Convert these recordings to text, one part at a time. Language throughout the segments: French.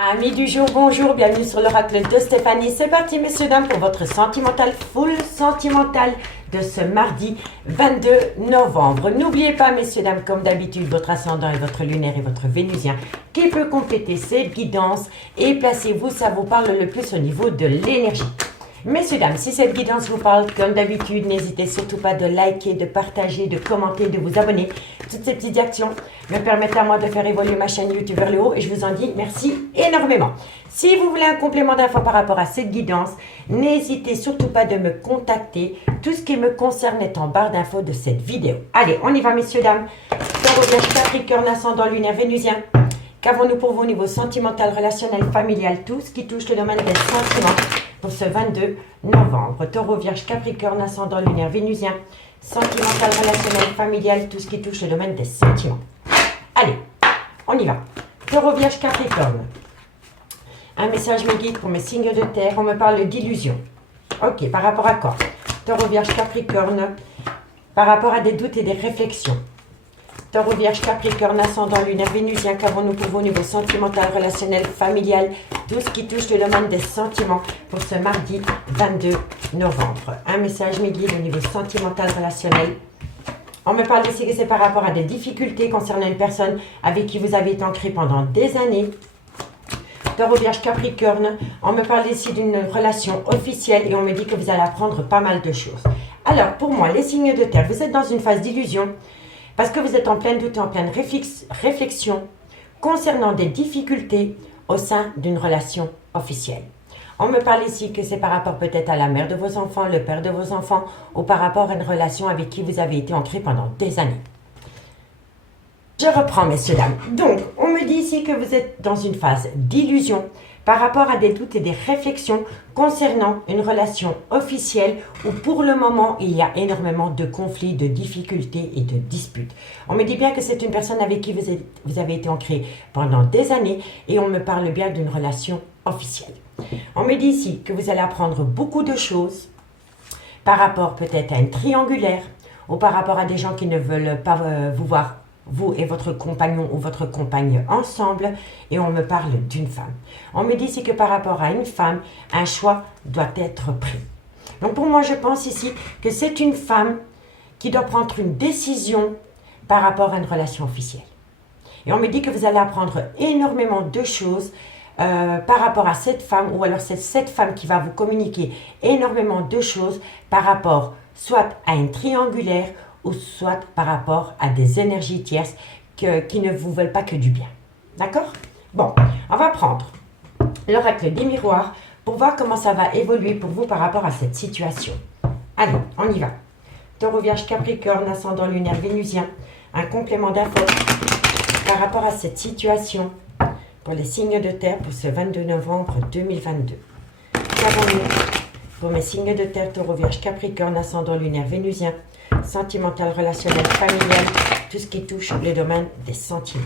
Amis du jour, bonjour, bienvenue sur l'oracle de Stéphanie. C'est parti messieurs dames pour votre sentimental full sentimental de ce mardi 22 novembre. N'oubliez pas messieurs dames, comme d'habitude, votre ascendant et votre lunaire et votre vénusien qui peut compléter cette guidance et placez-vous, ça vous parle le plus au niveau de l'énergie. Messieurs, dames, si cette guidance vous parle, comme d'habitude, n'hésitez surtout pas de liker, de partager, de commenter, de vous abonner. Toutes ces petites actions me permettent à moi de faire évoluer ma chaîne YouTube vers le haut et je vous en dis merci énormément. Si vous voulez un complément d'infos par rapport à cette guidance, n'hésitez surtout pas de me contacter. Tout ce qui me concerne est en barre d'infos de cette vidéo. Allez, on y va messieurs, dames. Taureau, Vierge, Capricorne, ascendant, lunaire, vénusien. Qu'avons-nous pour vous au niveau sentimental, relationnel, familial, tout ce qui touche le domaine des sentiments pour ce 22 novembre. Taureau, Vierge, Capricorne, ascendant, lunaire, vénusien. Sentimental, relationnel, familial, tout ce qui touche le domaine des sentiments. Allez, on y va. Taureau, Vierge, Capricorne. Un message me guide pour mes signes de terre. On me parle d'illusion. Ok, par rapport à quoi? Taureau, Vierge, Capricorne. Par rapport à des doutes et des réflexions. Taureau, Vierge, Capricorne, ascendant, lunaire, vénusien. Qu'avons-nous pour vous au niveau sentimental, relationnel, familial, tout ce qui touche le domaine des sentiments pour ce mardi 22 novembre. Un message me guide au niveau sentimental, relationnel. On me parle ici que c'est par rapport à des difficultés concernant une personne avec qui vous avez été ancré pendant des années. Taureau, Vierge, Capricorne. On me parle ici d'une relation officielle et on me dit que vous allez apprendre pas mal de choses. Alors, pour moi, les signes de terre, vous êtes dans une phase d'illusion. Parce que vous êtes en pleine doute et en pleine réflexion concernant des difficultés au sein d'une relation officielle. On me parle ici que c'est par rapport peut-être à la mère de vos enfants, le père de vos enfants, ou par rapport à une relation avec qui vous avez été ancré pendant des années. Je reprends, messieurs, dames. Donc, on me dit ici que vous êtes dans une phase d'illusion par rapport à des doutes et des réflexions concernant une relation officielle où pour le moment, il y a énormément de conflits, de difficultés et de disputes. On me dit bien que c'est une personne avec qui vous avez été ancré pendant des années et on me parle bien d'une relation officielle. On me dit ici que vous allez apprendre beaucoup de choses par rapport peut-être à une triangulaire ou par rapport à des gens qui ne veulent pas vous voir vous et votre compagnon ou votre compagne ensemble, et on me parle d'une femme. On me dit ici que par rapport à une femme, un choix doit être pris. Donc pour moi, je pense ici que c'est une femme qui doit prendre une décision par rapport à une relation officielle. Et on me dit que vous allez apprendre énormément de choses par rapport à cette femme, ou alors c'est cette femme qui va vous communiquer énormément de choses par rapport soit à une triangulaire ou soit par rapport à des énergies tierces qui ne vous veulent pas que du bien. D'accord? Bon, on va prendre l'oracle des miroirs pour voir comment ça va évoluer pour vous par rapport à cette situation. Allez, on y va. Taureau, Vierge, Capricorne, ascendant, lunaire, vénusien. Un complément d'infos par rapport à cette situation pour les signes de terre pour ce 22 novembre 2022. Qu'avons-nous pour mes signes de terre, Taureau, Vierge, Capricorne, ascendant, lunaire, vénusien. Sentimental, relationnel, familial, tout ce qui touche le domaine des sentiments.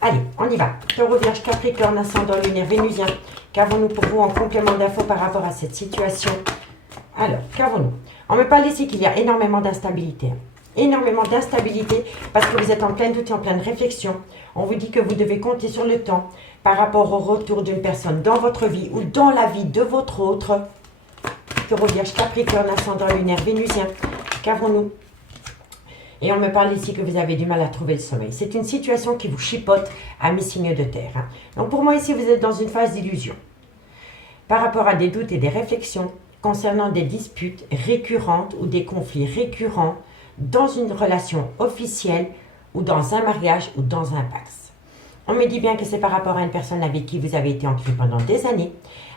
Allez, on y va. Taureau, Vierge, Capricorne, ascendant, lunaire, vénusien. Qu'avons-nous pour vous en complément d'infos par rapport à cette situation? Alors, qu'avons-nous? On me parle ici qu'il y a énormément d'instabilité. Énormément d'instabilité parce que vous êtes en plein doute et en pleine réflexion. On vous dit que vous devez compter sur le temps par rapport au retour d'une personne dans votre vie ou dans la vie de votre autre. Taureau, Vierge, Capricorne, ascendant, lunaire, vénusien. Qu'avons-nous? Et on me parle ici que vous avez du mal à trouver le sommeil. C'est une situation qui vous chipote à mes signes de terre. Donc pour moi ici, vous êtes dans une phase d'illusion. Par rapport à des doutes et des réflexions concernant des disputes récurrentes ou des conflits récurrents dans une relation officielle ou dans un mariage ou dans un pax. On me dit bien que c'est par rapport à une personne avec qui vous avez été ancré pendant des années,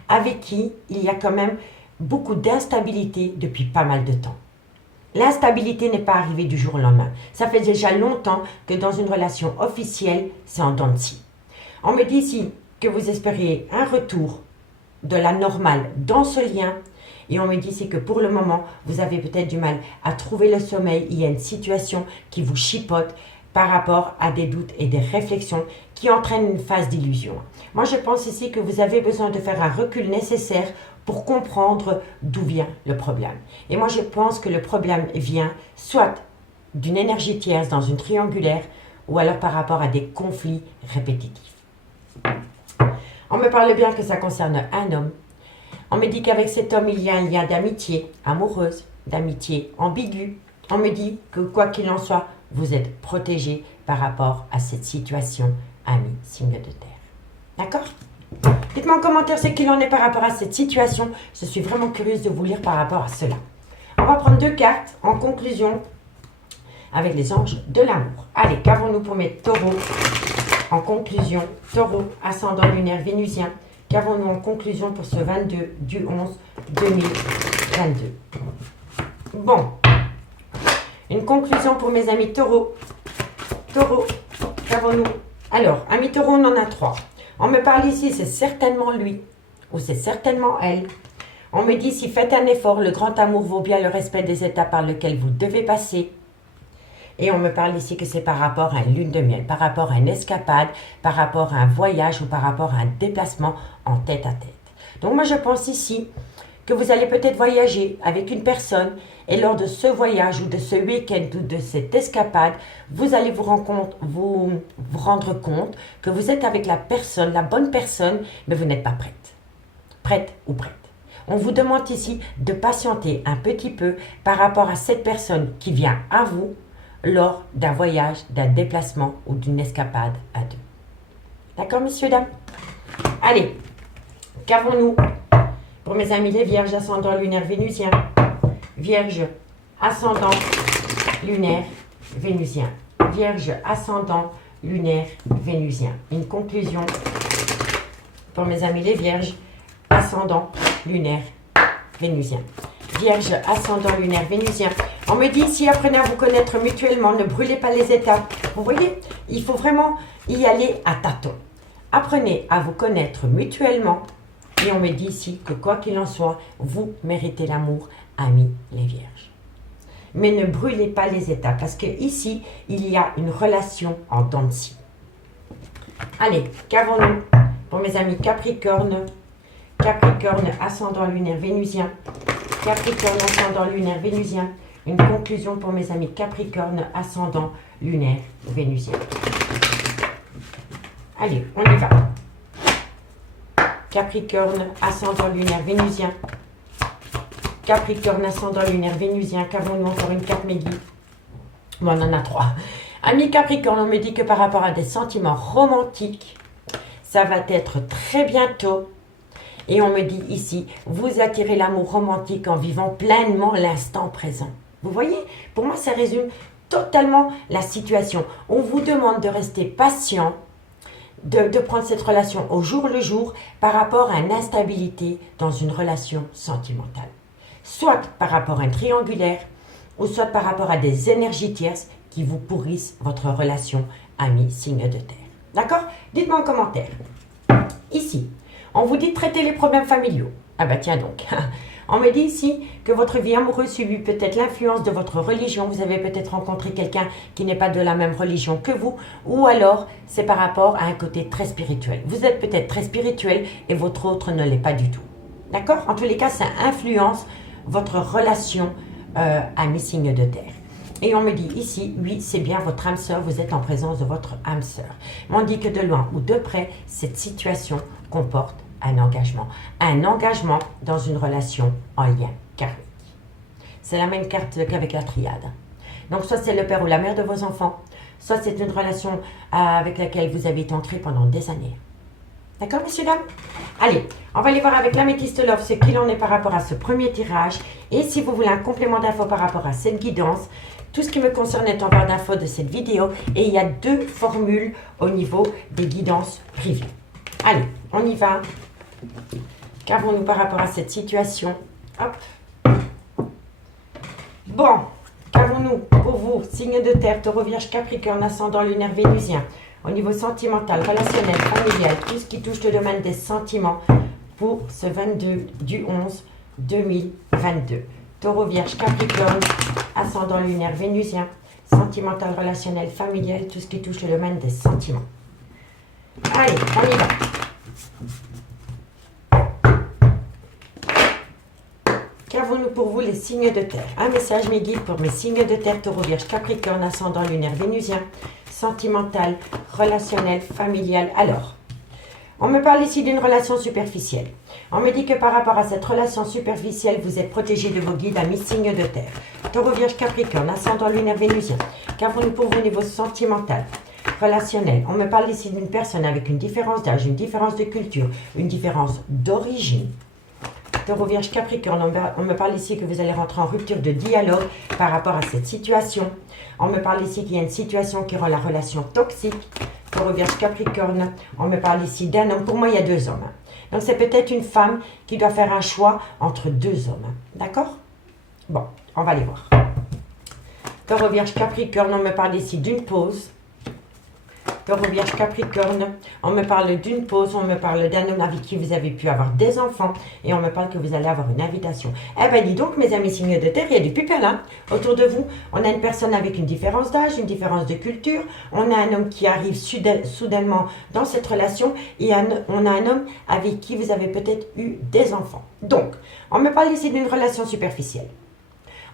avec qui il y a quand même beaucoup d'instabilité depuis pas mal de temps. L'instabilité n'est pas arrivée du jour au lendemain. Ça fait déjà longtemps que dans une relation officielle, c'est en dents de scie. On me dit ici que vous espérez un retour de la normale dans ce lien. Et on me dit ici que pour le moment, vous avez peut-être du mal à trouver le sommeil. Il y a une situation qui vous chipote par rapport à des doutes et des réflexions qui entraînent une phase d'illusion. Moi, je pense ici que vous avez besoin de faire un recul nécessaire pour comprendre d'où vient le problème. Et moi, je pense que le problème vient soit d'une énergie tierce dans une triangulaire ou alors par rapport à des conflits répétitifs. On me parle bien que ça concerne un homme. On me dit qu'avec cet homme, il y a un lien d'amitié amoureuse, d'amitié ambiguë. On me dit que quoi qu'il en soit, vous êtes protégé par rapport à cette situation, ami signe de terre. D'accord? Dites-moi en commentaire ce qu'il en est par rapport à cette situation. Je suis vraiment curieuse de vous lire par rapport à cela. On va prendre 2 cartes en conclusion avec les anges de l'amour. Allez, qu'avons-nous pour mes taureaux en conclusion? Taureau, ascendant lunaire vénusien. Qu'avons-nous en conclusion pour ce 22 du 11 2022? Bon, une conclusion pour mes amis taureaux. Taureau, qu'avons-nous? Alors, amis taureaux, on en a 3. On me parle ici, c'est certainement lui ou c'est certainement elle. On me dit, si faites un effort, le grand amour vaut bien le respect des étapes par lesquelles vous devez passer. Et on me parle ici que c'est par rapport à une lune de miel, par rapport à une escapade, par rapport à un voyage ou par rapport à un déplacement en tête à tête. Donc moi je pense ici que vous allez peut-être voyager avec une personne et lors de ce voyage ou de ce week-end ou de cette escapade, vous allez vous rendre compte que vous êtes avec la personne, la bonne personne, mais vous n'êtes pas prête. Prête ou prête. On vous demande ici de patienter un petit peu par rapport à cette personne qui vient à vous lors d'un voyage, d'un déplacement ou d'une escapade à 2. D'accord, messieurs, dames? Allez, qu'avons-nous pour mes amis les vierges, ascendant lunaire vénusien? Vierge, ascendant lunaire vénusien. Vierge, ascendant lunaire vénusien. Une conclusion pour mes amis les vierges, ascendant lunaire vénusien. Vierge, ascendant lunaire vénusien. On me dit ici, apprenez à vous connaître mutuellement, ne brûlez pas les étapes. Vous voyez, il faut vraiment y aller à tâtons. Apprenez à vous connaître mutuellement. Et on me dit ici que quoi qu'il en soit, vous méritez l'amour, amis les vierges. Mais ne brûlez pas les étapes parce que ici, il y a une relation en dents de scie. Allez, qu'avons-nous pour mes amis Capricorne? Capricorne, ascendant lunaire vénusien. Capricorne, ascendant lunaire vénusien. Une conclusion pour mes amis Capricorne, ascendant lunaire vénusien. Allez, on y va. Capricorne, ascendant lunaire vénusien. Capricorne, ascendant lunaire vénusien. Qu'avons-nous encore une carte, Meggy? Bon, on en a 3. Amis Capricorne, on me dit que par rapport à des sentiments romantiques, ça va être très bientôt. Et on me dit ici, vous attirez l'amour romantique en vivant pleinement l'instant présent. Vous voyez, pour moi, ça résume totalement la situation. On vous demande de rester patient, de prendre cette relation au jour le jour par rapport à une instabilité dans une relation sentimentale. Soit par rapport à un triangulaire, ou soit par rapport à des énergies tierces qui vous pourrissent votre relation ami signe de terre. D'accord? Dites-moi en commentaire. Ici, on vous dit de traiter les problèmes familiaux. Ah bah tiens donc. On me dit ici que votre vie amoureuse subit peut-être l'influence de votre religion. Vous avez peut-être rencontré quelqu'un qui n'est pas de la même religion que vous. Ou alors, c'est par rapport à un côté très spirituel. Vous êtes peut-être très spirituel et votre autre ne l'est pas du tout. D'accord? En tous les cas, ça influence votre relation ami signe de terre. Et on me dit ici, oui, c'est bien votre âme sœur, vous êtes en présence de votre âme sœur. Mais on dit que de loin ou de près, cette situation comporte un engagement. Un engagement dans une relation en lien karmique. C'est la même carte qu'avec la triade. Donc soit c'est le père ou la mère de vos enfants, soit c'est une relation avec laquelle vous avez été ancré pendant des années. D'accord, messieurs, dames? Allez, on va aller voir avec l'améthyste love ce qu'il en est par rapport à ce premier tirage. Et si vous voulez un complément d'infos par rapport à cette guidance, tout ce qui me concerne est en barre d'infos de cette vidéo. Et il y a 2 formules au niveau des guidances privées. Allez, on y va. Qu'avons-nous par rapport à cette situation? Hop. Bon, qu'avons-nous pour vous? Signe de terre, taureau, vierge, capricorne, ascendant lunaire vénusien. Au niveau sentimental, relationnel, familial, tout ce qui touche le domaine des sentiments pour ce 22 du 11 2022. Taureau, vierge, capricorne, ascendant lunaire vénusien, sentimental, relationnel, familial, tout ce qui touche le domaine des sentiments. Allez, on y va. Qu'avons-nous pour vous les signes de terre? Un message, mes guides, pour mes signes de terre, taureau, vierge, capricorne, ascendant lunaire vénusien, sentimental, relationnel, familial. Alors, On me parle ici d'une relation superficielle. On me dit que par rapport à cette relation superficielle, vous êtes protégé de vos guides, amis, signes de terre. Taureau, Vierge, Capricorne, ascendant lunaire vénusien. Qu'avons-nous pour vous au niveau sentimental, relationnel? On me parle ici d'une personne avec une différence d'âge, une différence de culture, une différence d'origine. Taureau, Vierge, Capricorne, on me parle ici que vous allez rentrer en rupture de dialogue par rapport à cette situation. On me parle ici qu'il y a une situation qui rend la relation toxique. Taureau, Vierge, Capricorne, on me parle ici d'un homme. Pour moi, il y a deux hommes. Donc, c'est peut-être une femme qui doit faire un choix entre deux hommes. D'accord? Bon, on va aller voir. Taureau, Vierge, Capricorne, on me parle ici d'une pause. Taureau, Vierge, Capricorne, on me parle d'une pause, on me parle d'un homme avec qui vous avez pu avoir des enfants et on me parle que vous allez avoir une invitation. Eh bien, dis donc, mes amis signes de terre, il y a du pupille là, autour de vous. On a une personne avec une différence d'âge, une différence de culture. On a un homme qui arrive soudainement dans cette relation et on a un homme avec qui vous avez peut-être eu des enfants. Donc, on me parle ici d'une relation superficielle.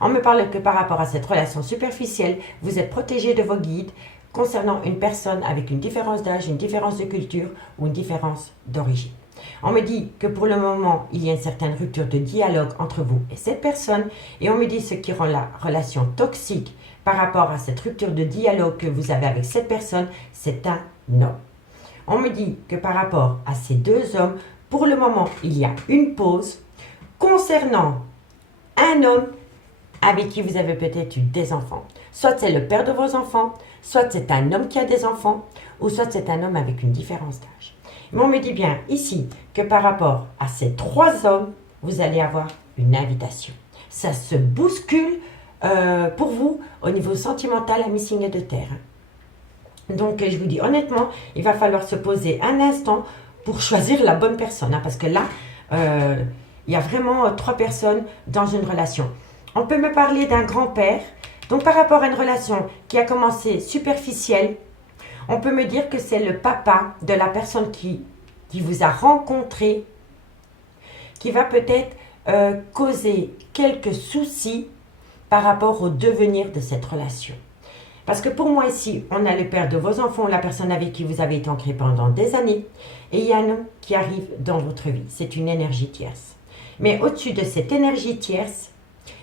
On me parle que par rapport à cette relation superficielle, vous êtes protégé de vos guides, concernant une personne avec une différence d'âge, une différence de culture ou une différence d'origine. On me dit que pour le moment, il y a une certaine rupture de dialogue entre vous et cette personne et on me dit ce qui rend la relation toxique par rapport à cette rupture de dialogue que vous avez avec cette personne, c'est un homme. On me dit que par rapport à ces deux hommes, pour le moment, il y a une pause concernant un homme avec qui vous avez peut-être eu des enfants. Soit c'est le père de vos enfants, soit c'est un homme qui a des enfants, ou soit c'est un homme avec une différence d'âge. Mais on me dit bien ici que par rapport à ces trois hommes, vous allez avoir une invitation. Ça se bouscule pour vous au niveau sentimental, amis signes de terre. Donc je vous dis honnêtement, il va falloir se poser un instant pour choisir la bonne personne. Parce que là, il y a vraiment trois personnes dans une relation. On peut me parler d'un grand-père. Donc, par rapport à une relation qui a commencé superficielle, on peut me dire que c'est le papa de la personne qui vous a rencontré, qui va peut-être causer quelques soucis par rapport au devenir de cette relation. Parce que pour moi ici, on a le père de vos enfants, la personne avec qui vous avez été ancré pendant des années, et il y a un homme qui arrive dans votre vie. C'est une énergie tierce. Mais au-dessus de cette énergie tierce,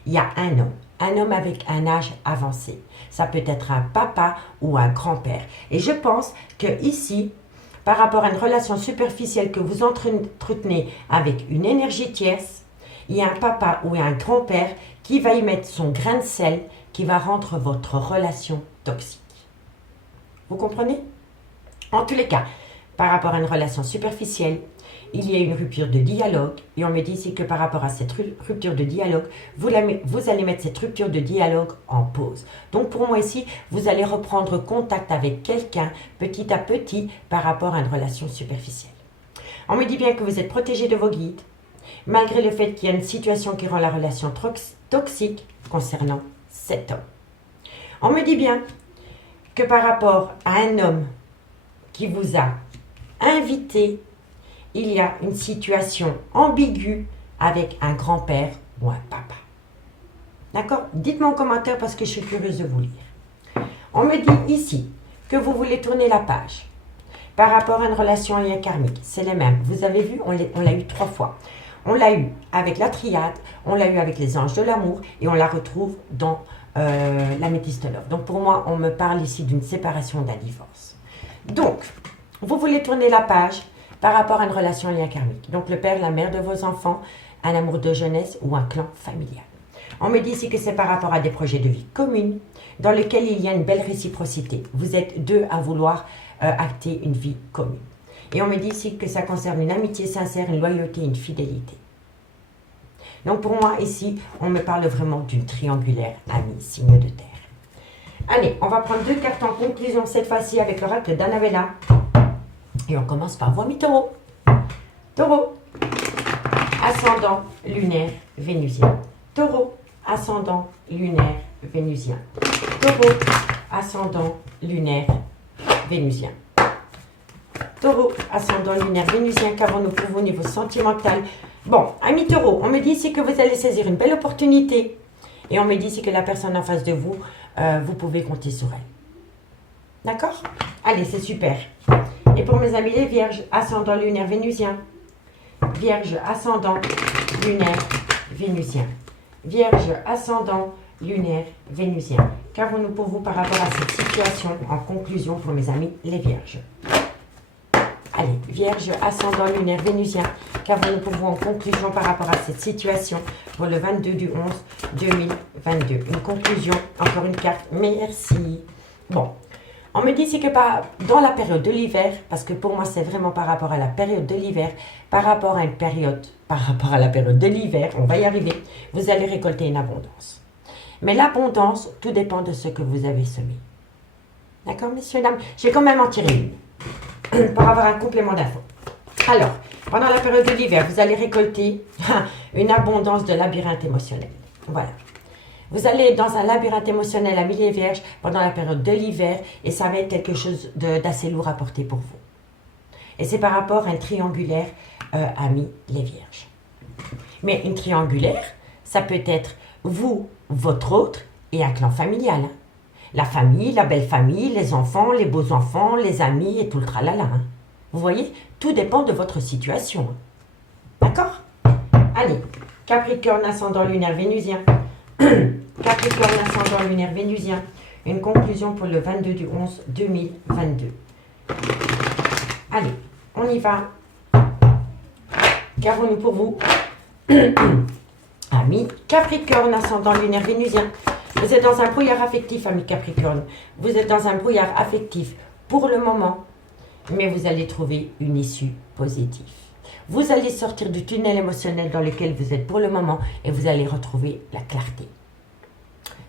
il y a un homme avec un âge avancé. Ça peut être un papa ou un grand-père. Et je pense que ici, par rapport à une relation superficielle que vous entretenez avec une énergie tierce, il y a un papa ou un grand-père qui va y mettre son grain de sel, qui va rendre votre relation toxique. Vous comprenez? En tous les cas, par rapport à une relation superficielle, il y a une rupture de dialogue et on me dit ici que par rapport à cette rupture de dialogue, vous allez mettre cette rupture de dialogue en pause. Donc pour moi ici, vous allez reprendre contact avec quelqu'un petit à petit par rapport à une relation superficielle. On me dit bien que vous êtes protégé de vos guides, malgré le fait qu'il y a une situation qui rend la relation toxique concernant cet homme. On me dit bien que par rapport à un homme qui vous a invité, il y a une situation ambiguë avec un grand-père ou un papa. D'accord? Dites-moi en commentaire parce que je suis curieuse de vous lire. On me dit ici que vous voulez tourner la page par rapport à une relation en lien karmique. C'est les mêmes. Vous avez vu, on l'a eu 3 fois. On l'a eu avec la triade, on l'a eu avec les anges de l'amour et on la retrouve dans la métisse de love. Donc pour moi, on me parle ici d'une séparation, d'un divorce. Donc, vous voulez tourner la page par rapport à une relation en lien karmique. Donc le père, la mère de vos enfants, un amour de jeunesse ou un clan familial. On me dit ici que c'est par rapport à des projets de vie communs dans lesquels il y a une belle réciprocité. Vous êtes deux à vouloir acter une vie commune. Et on me dit ici que ça concerne une amitié sincère, une loyauté, une fidélité. Donc pour moi ici, on me parle vraiment d'une triangulaire amie, signe de terre. Allez, on va prendre 2 cartes en conclusion cette fois-ci avec l'oracle d'Annabella. Et on commence par vous, amis taureau. Taureau, ascendant lunaire vénusien. Taureau, ascendant lunaire vénusien. Taureau, ascendant lunaire vénusien. Taureau, ascendant lunaire vénusien, qu'avons-nous pour vous au niveau sentimental? Bon, amis taureau, on me dit ici que vous allez saisir une belle opportunité. Et on me dit ici que la personne en face de vous, vous pouvez compter sur elle. D'accord? Allez, c'est super. Et pour mes amis les vierges, ascendant lunaire vénusien. Vierge, ascendant lunaire vénusien. Vierge, ascendant lunaire vénusien. Qu'avons-nous pour vous par rapport à cette situation en conclusion pour mes amis les vierges? Allez, Vierge, ascendant lunaire vénusien. Qu'avons-nous pour vous en conclusion par rapport à cette situation pour le 22 du 11 2022? Une conclusion, encore une carte, merci. Bon, on me dit c'est que dans la période de l'hiver, parce que pour moi c'est vraiment par rapport à la période de l'hiver, par rapport à la période de l'hiver, on va y arriver, vous allez récolter une abondance. Mais l'abondance, tout dépend de ce que vous avez semé. D'accord, messieurs, dames? J'ai quand même en tiré une, pour avoir un complément d'infos. Alors, pendant la période de l'hiver, vous allez récolter une abondance de labyrinthe émotionnel. Voilà. Vous allez être dans un labyrinthe émotionnel, amis les vierges, pendant la période de l'hiver, et ça va être quelque chose d'assez lourd à porter pour vous. Et c'est par rapport à un triangulaire, amis les vierges. Mais une triangulaire, ça peut être vous, votre autre, et un clan familial. Hein. La famille, la belle famille, les enfants, les beaux enfants, les amis et tout le tralala. Hein. Vous voyez, tout dépend de votre situation. Hein. D'accord? Allez, Capricorne, ascendant lunaire vénusien. Capricorne, ascendant lunaire vénusien. Une conclusion pour le 22 du 11 2022. Allez, on y va. Qu'avons-nous pour vous? Amis Capricorne, ascendant lunaire vénusien. Vous êtes dans un brouillard affectif, amis Capricorne. Vous êtes dans un brouillard affectif pour le moment, mais vous allez trouver une issue positive. Vous allez sortir du tunnel émotionnel dans lequel vous êtes pour le moment et vous allez retrouver la clarté.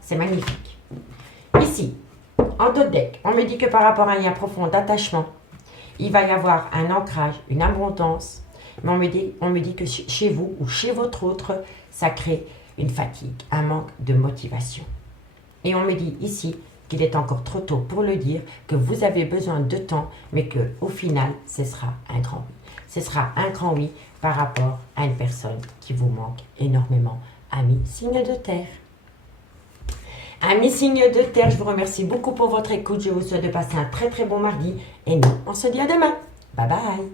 C'est magnifique. Ici, en dos de deck, on me dit que par rapport à un lien profond d'attachement, il va y avoir un ancrage, une abondance, mais on me dit que chez vous ou chez votre autre, ça crée une fatigue, un manque de motivation. Et on me dit ici qu'il est encore trop tôt pour le dire, que vous avez besoin de temps, mais qu'au final, ce sera un grand oui. Ce sera un grand oui par rapport à une personne qui vous manque énormément. Amis signe de terre. Amis signe de terre, je vous remercie beaucoup pour votre écoute. Je vous souhaite de passer un très très bon mardi. Et nous, on se dit à demain. Bye bye.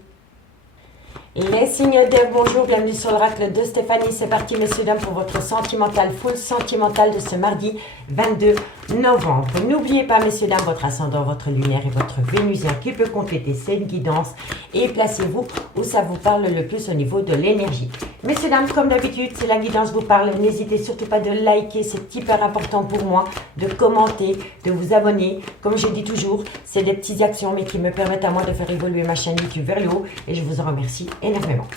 Les signes d'air, bonjour, bienvenue sur l'oracle de Stéphanie. C'est parti, messieurs, dames, pour votre sentimental, full sentimental de ce mardi 22 novembre. N'oubliez pas, messieurs, dames, votre ascendant, votre lunaire et votre vénusien qui peut compléter cette guidance. Et placez-vous où ça vous parle le plus au niveau de l'énergie. Messieurs, dames, comme d'habitude, si la guidance vous parle, n'hésitez surtout pas de liker, c'est hyper important pour moi, de commenter, de vous abonner. Comme je dis toujours, c'est des petites actions, mais qui me permettent à moi de faire évoluer ma chaîne YouTube vers le haut. Et je vous en remercie énormément.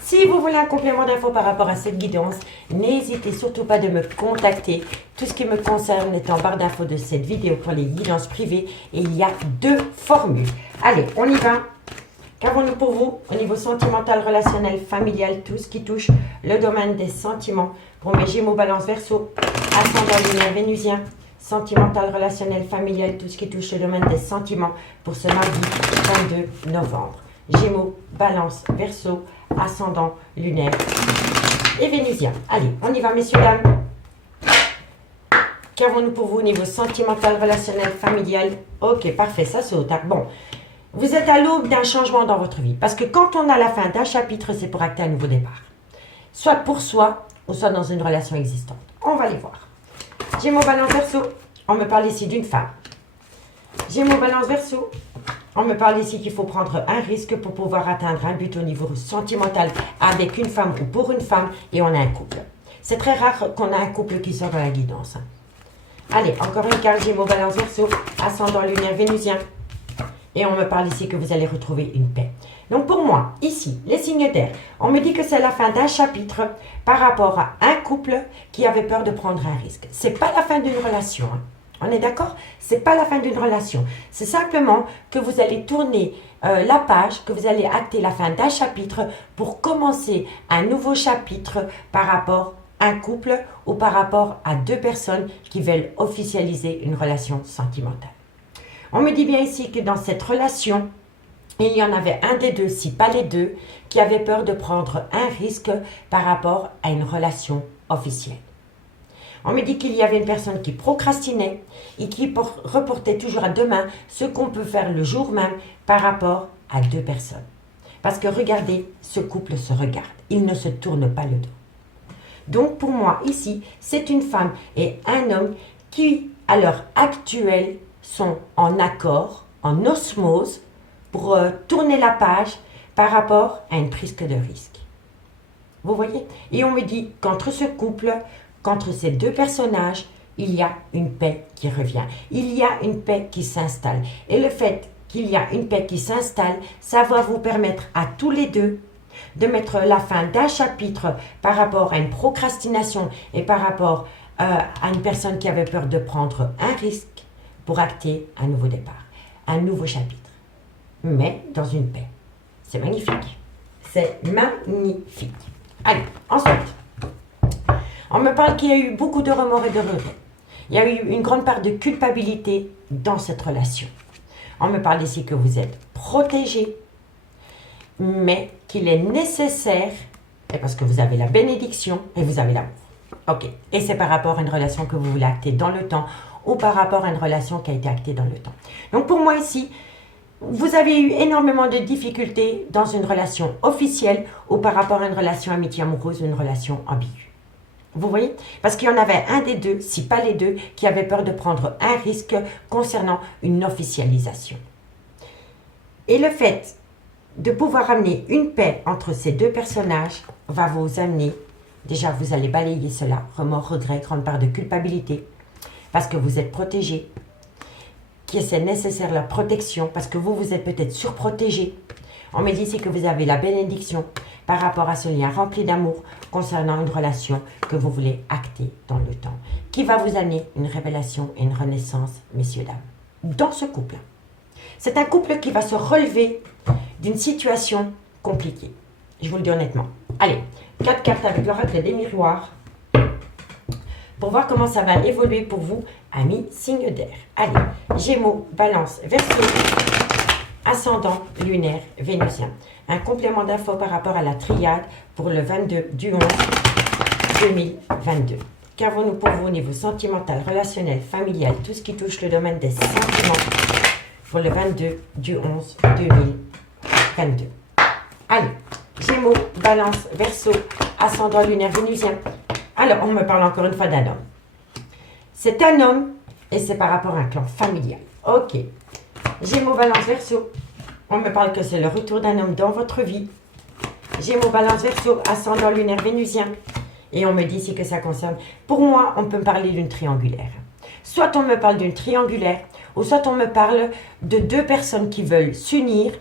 Si vous voulez un complément d'infos par rapport à cette guidance, n'hésitez surtout pas de me contacter. Tout ce qui me concerne est en barre d'infos de cette vidéo pour les guidances privées et il y a 2 formules. Allez, on y va. Qu'avons-nous pour vous au niveau sentimental, relationnel, familial, tout ce qui touche le domaine des sentiments pour mes Gémeaux, Balance, Verseau, ascendant lunaire vénusien, sentimental, relationnel, familial, tout ce qui touche le domaine des sentiments pour ce mardi 22 novembre. Gémeaux, Balance, Verseau, ascendant, lunaire et vénusien. Allez, on y va, messieurs, dames. Qu'avons-nous pour vous au niveau sentimental, relationnel, familial? Ok, parfait, ça saute. Bon, vous êtes à l'aube d'un changement dans votre vie. Parce que quand on a la fin d'un chapitre, c'est pour acter un nouveau départ. Soit pour soi, ou soit dans une relation existante. On va les voir. Gémeaux, Balance, Verseau, on me parle ici d'une femme. Gémeaux, Balance, Verseau, on me parle ici qu'il faut prendre un risque pour pouvoir atteindre un but au niveau sentimental avec une femme ou pour une femme et on a un couple. C'est très rare qu'on a un couple qui sort dans la guidance. Allez, encore une carte, Gémeaux, Balance, Verseau, ascendant lunaire vénusien. Et on me parle ici que vous allez retrouver une paix. Donc pour moi, ici, les signes d'air, on me dit que c'est la fin d'un chapitre par rapport à un couple qui avait peur de prendre un risque. C'est pas la fin d'une relation, hein. On est d'accord? C'est pas la fin d'une relation. C'est simplement que vous allez tourner la page, que vous allez acter la fin d'un chapitre pour commencer un nouveau chapitre par rapport à un couple ou par rapport à 2 personnes qui veulent officialiser une relation sentimentale. On me dit bien ici que dans cette relation, il y en avait un des deux, si pas les deux, qui avait peur de prendre un risque par rapport à une relation officielle. On me dit qu'il y avait une personne qui procrastinait et qui reportait toujours à demain ce qu'on peut faire le jour même par rapport à deux personnes. Parce que regardez, ce couple se regarde. Il ne se tourne pas le dos. Donc pour moi, ici, c'est une femme et un homme qui, à l'heure actuelle, sont en accord, en osmose, pour tourner la page par rapport à une prise de risque. Vous voyez? Et on me dit qu'entre ce couple, qu'entre ces deux personnages, il y a une paix qui revient. Il y a une paix qui s'installe. Et le fait qu'il y a une paix qui s'installe, ça va vous permettre à tous les deux de mettre la fin d'un chapitre par rapport à une procrastination et par rapport à une personne qui avait peur de prendre un risque pour acter un nouveau départ, un nouveau chapitre, mais dans une paix. C'est magnifique. C'est magnifique. Allez, ensuite, on me parle qu'il y a eu beaucoup de remords et de regrets. Il y a eu une grande part de culpabilité dans cette relation. On me parle ici que vous êtes protégé, mais qu'il est nécessaire, et parce que vous avez la bénédiction et vous avez l'amour. Ok, et c'est par rapport à une relation que vous voulez acter dans le temps ou par rapport à une relation qui a été actée dans le temps. Donc pour moi ici, vous avez eu énormément de difficultés dans une relation officielle ou par rapport à une relation amitié amoureuse ou une relation ambiguë. Vous voyez? Parce qu'il y en avait un des deux, si pas les deux, qui avait peur de prendre un risque concernant une officialisation. Et le fait de pouvoir amener une paix entre ces deux personnages va vous amener, déjà vous allez balayer cela, remords, regrets, grande part de culpabilité, parce que vous êtes protégé, que c'est nécessaire la protection, parce que vous êtes peut-être surprotégé. On me dit ici que vous avez la bénédiction par rapport à ce lien rempli d'amour concernant une relation que vous voulez acter dans le temps, qui va vous amener une révélation et une renaissance, messieurs, dames, dans ce couple. C'est un couple qui va se relever d'une situation compliquée. Je vous le dis honnêtement. Allez, 4 cartes avec l'oracle des miroirs pour voir comment ça va évoluer pour vous, amis signe d'air. Allez, Gémeaux, Balance, Verseau, ascendant lunaire vénusien. Un complément d'infos par rapport à la triade pour le 22 du 11 2022. Qu'avons-nous pour vous au niveau sentimental, relationnel, familial, tout ce qui touche le domaine des sentiments pour le 22 du 11 2022. Allez, Gémeaux, Balance, Verseau, ascendant lunaire vénusien. Alors, on me parle encore une fois d'un homme. C'est un homme et c'est par rapport à un clan familial. Ok. Gémeaux, Balance, Verseau. On me parle que c'est le retour d'un homme dans votre vie. Gémeaux, Balance, Verseau, ascendant lunaire vénusien. Et on me dit ici que ça concerne. Pour moi, on peut me parler d'une triangulaire. Soit on me parle d'une triangulaire, ou soit on me parle de deux personnes qui veulent s'unir,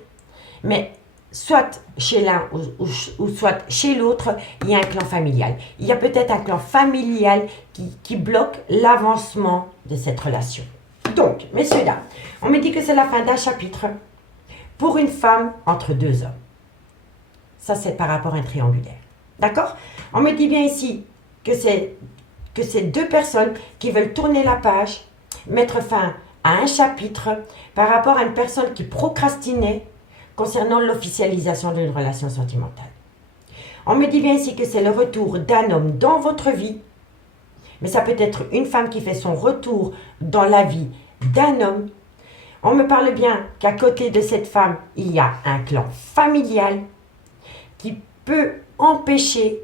mais soit chez l'un ou soit chez l'autre, il y a un clan familial. Il y a peut-être un clan familial qui bloque l'avancement de cette relation. Donc, messieurs, dames, on me dit que c'est la fin d'un chapitre pour une femme entre deux hommes. Ça, c'est par rapport à un triangulaire. D'accord? On me dit bien ici que c'est deux personnes qui veulent tourner la page, mettre fin à un chapitre par rapport à une personne qui procrastinait concernant l'officialisation d'une relation sentimentale. On me dit bien ici que c'est le retour d'un homme dans votre vie, mais ça peut être une femme qui fait son retour dans la vie d'un homme. On me parle bien qu'à côté de cette femme, il y a un clan familial qui peut empêcher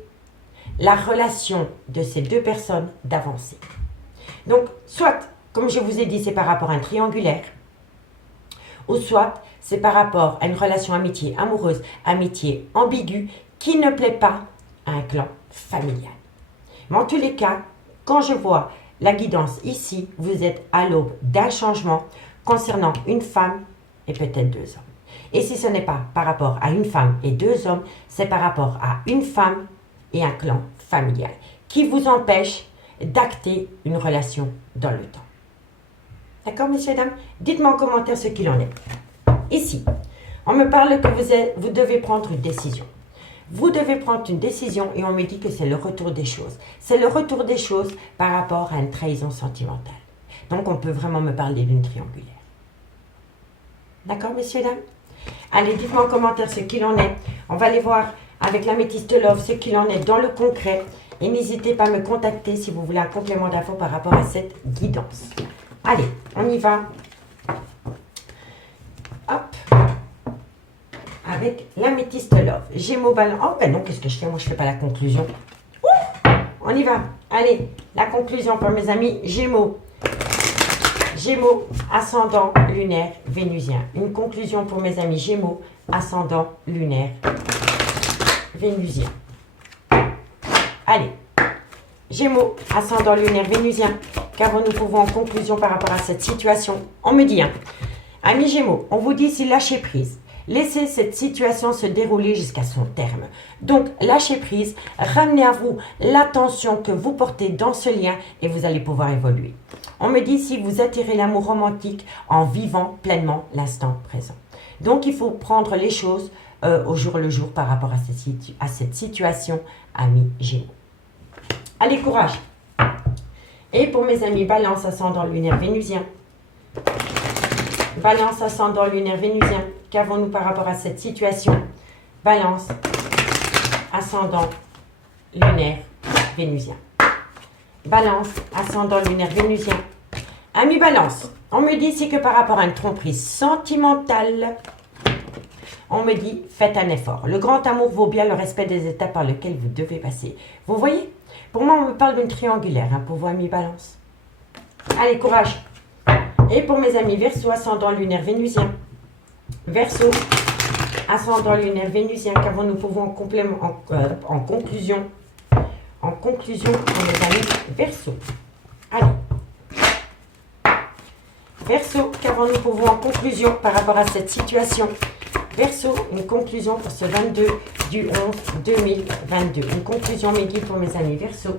la relation de ces deux personnes d'avancer. Donc, soit, comme je vous ai dit, c'est par rapport à un triangulaire, ou soit c'est par rapport à une relation amitié amoureuse, amitié ambiguë, qui ne plaît pas à un clan familial. Mais en tous les cas, quand je vois la guidance ici, vous êtes à l'aube d'un changement concernant une femme et peut-être deux hommes. Et si ce n'est pas par rapport à une femme et deux hommes, c'est par rapport à une femme et un clan familial qui vous empêche d'acter une relation dans le temps. D'accord, messieurs, dames? Dites-moi en commentaire ce qu'il en est. Ici, on me parle que vous devez prendre une décision. Vous devez prendre une décision et on me dit que c'est le retour des choses. C'est le retour des choses par rapport à une trahison sentimentale. Donc, on peut vraiment me parler d'une triangulaire. D'accord, messieurs, dames? Allez, dites-moi en commentaire ce qu'il en est. On va aller voir avec l'améthyste Love ce qu'il en est dans le concret. Et n'hésitez pas à me contacter si vous voulez un complément d'infos par rapport à cette guidance. Allez, on y va. Hop. avec l'améthyste love. Gémeaux, balance. Oh, ben non, qu'est-ce que je fais? Moi, je ne fais pas la conclusion. Ouh, on y va. Allez, la conclusion pour mes amis Gémeaux. Gémeaux, ascendant lunaire vénusien. Une conclusion pour mes amis Gémeaux, ascendant lunaire vénusien. Allez, Gémeaux, ascendant lunaire vénusien. Qu'avons-nous pour en conclusion par rapport à cette situation? On me dit, amis Gémeaux, on vous dit ici lâcher prise. Laissez cette situation se dérouler jusqu'à son terme. Donc, lâchez prise, ramenez à vous l'attention que vous portez dans ce lien et vous allez pouvoir évoluer. On me dit ici que vous attirez l'amour romantique en vivant pleinement l'instant présent. Donc, il faut prendre les choses au jour le jour par rapport à cette situation, amis Gémeaux. Allez, courage! Et pour mes amis Balance, ascendant lunaire vénusien. Balance, ascendant lunaire vénusien. Qu'avons-nous par rapport à cette situation? Balance, ascendant lunaire vénusien. Balance, ascendant lunaire vénusien. Ami Balance, on me dit ici que par rapport à une tromperie sentimentale, on me dit faites un effort. Le grand amour vaut bien le respect des étapes par lesquelles vous devez passer. Vous voyez? Pour moi, on me parle d'une triangulaire, pour vous, amis Balance. Allez, courage! Et pour mes amis Verseau, ascendant lunaire vénusien. Verseau, ascendant lunaire vénusien, qu'avons-nous pour vous en conclusion? En conclusion, pour mes amis Verseau. Allez. Verseau, qu'avons-nous pour vous en conclusion par rapport à cette situation? Verseau, une conclusion pour ce 22 du 11 2022. Une conclusion, mes guides, pour mes amis Verseau.